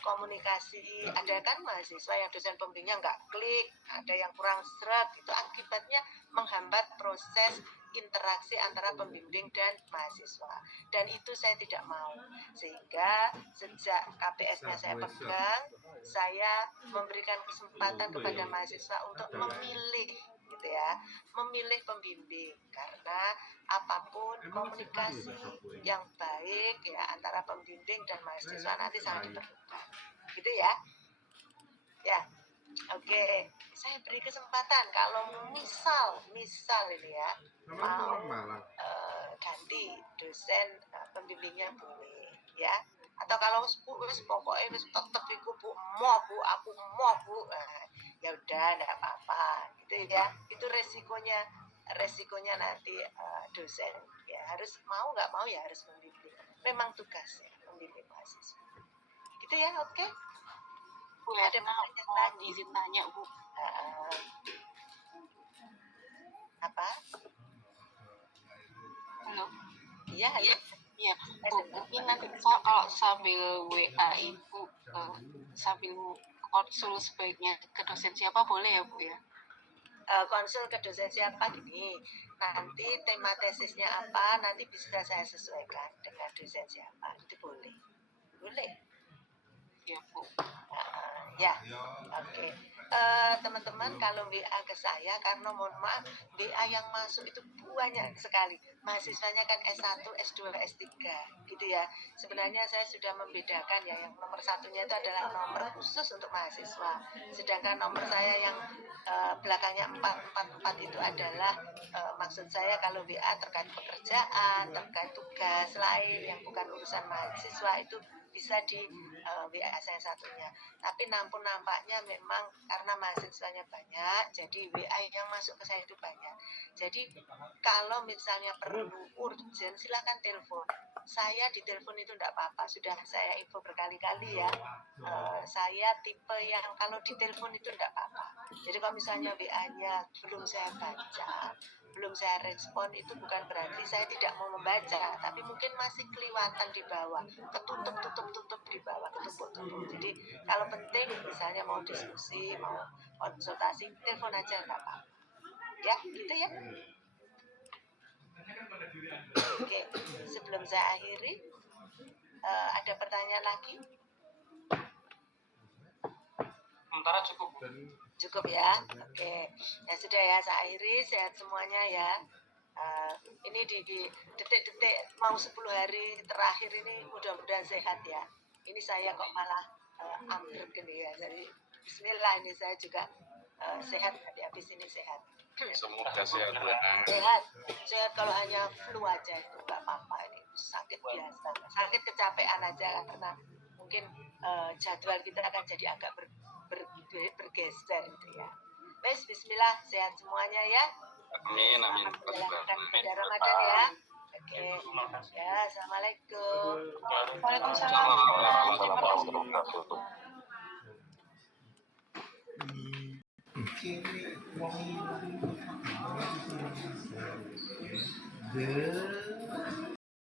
komunikasi, ada kan mahasiswa yang dosen pembimbingnya nggak klik, ada yang kurang seret, itu akibatnya menghambat proses interaksi antara pembimbing dan mahasiswa, dan itu saya tidak mau. Sehingga sejak KPS-nya saya pegang, saya memberikan kesempatan kepada mahasiswa untuk memilih gitu ya, memilih pembimbing, karena apapun komunikasi yang baik ya antara pembimbing dan mahasiswa nanti sangat diperlukan gitu ya. Oke, saya beri kesempatan kalau misal ini ya mau ganti dosen pembimbingnya boleh ya, atau kalau pokoknya tetap iku Bu, aku mau Bu, ya udah enggak apa-apa. gitu ya. Itu resikonya nanti dosen ya harus mau nggak mau ya harus membimbing. Memang tugasnya membimbing mahasiswa. Gitu ya, oke? Bu ya, Ada mohon pertanyaan lagi? izin tanya Bu. Apa? Halo. Iya, halo. Iya, Bu, mungkin nanti kalau sambil WA Ibu sambil konsul sebaiknya ke dosen siapa boleh ya Bu ya? Konsul ke dosen siapa gini, nanti tema tesisnya apa nanti bisa saya sesuaikan dengan dosen siapa, itu boleh Ya Bu. ya, oke. Teman-teman kalau WA ke saya, karena mohon maaf WA yang masuk itu banyak sekali, mahasiswanya kan S1, S2, S3 gitu ya. Sebenarnya saya sudah membedakan ya, yang nomor satunya itu adalah nomor khusus untuk mahasiswa, sedangkan nomor saya yang belakangnya 444 itu adalah maksud saya kalau WA terkait pekerjaan, terkait tugas lain yang bukan urusan mahasiswa itu bisa di WA saya satunya. Tapi nampaknya memang karena mahasiswanya banyak, jadi WA yang masuk ke saya itu banyak. Jadi kalau misalnya perlu urgent, silakan telepon. Saya di telepon itu tidak apa-apa, sudah saya info berkali-kali ya. Saya tipe yang kalau di telepon itu tidak apa-apa. Jadi kalau misalnya WA-nya belum saya baca, belum saya respon, itu bukan berarti saya tidak mau membaca, tapi mungkin masih kelewatan di bawah, ketutup di bawah, ketumpuk-tumpuk. Jadi kalau penting misalnya mau diskusi, mau konsultasi, telepon aja nggak apa-apa. Ya, gitu ya. Oke, sebelum saya akhiri, ada pertanyaan lagi? Sementara cukup. Cukup ya, oke. Ya sudah ya, saya akhiri, sehat semuanya ya. Ini di detik-detik mau 10 hari terakhir ini mudah-mudahan sehat ya. Ini saya kok malah ambruk gini ya. Jadi bismillah, ini saya juga sehat, habis ini sehat. Semoga sehat Bu. Sehat kalau hanya flu aja itu nggak apa-apa, ini sakit biasa, sakit kecapean aja karena mungkin jadwal kita akan jadi agak bergeser gitu ya. Wes, bismillah, sehat semuanya ya. Amin. Menjalankan ibadah Ramadan ya. Oke. Ya, assalamualaikum. Waalaikumsalam warahmatullahi wabarakatuh. The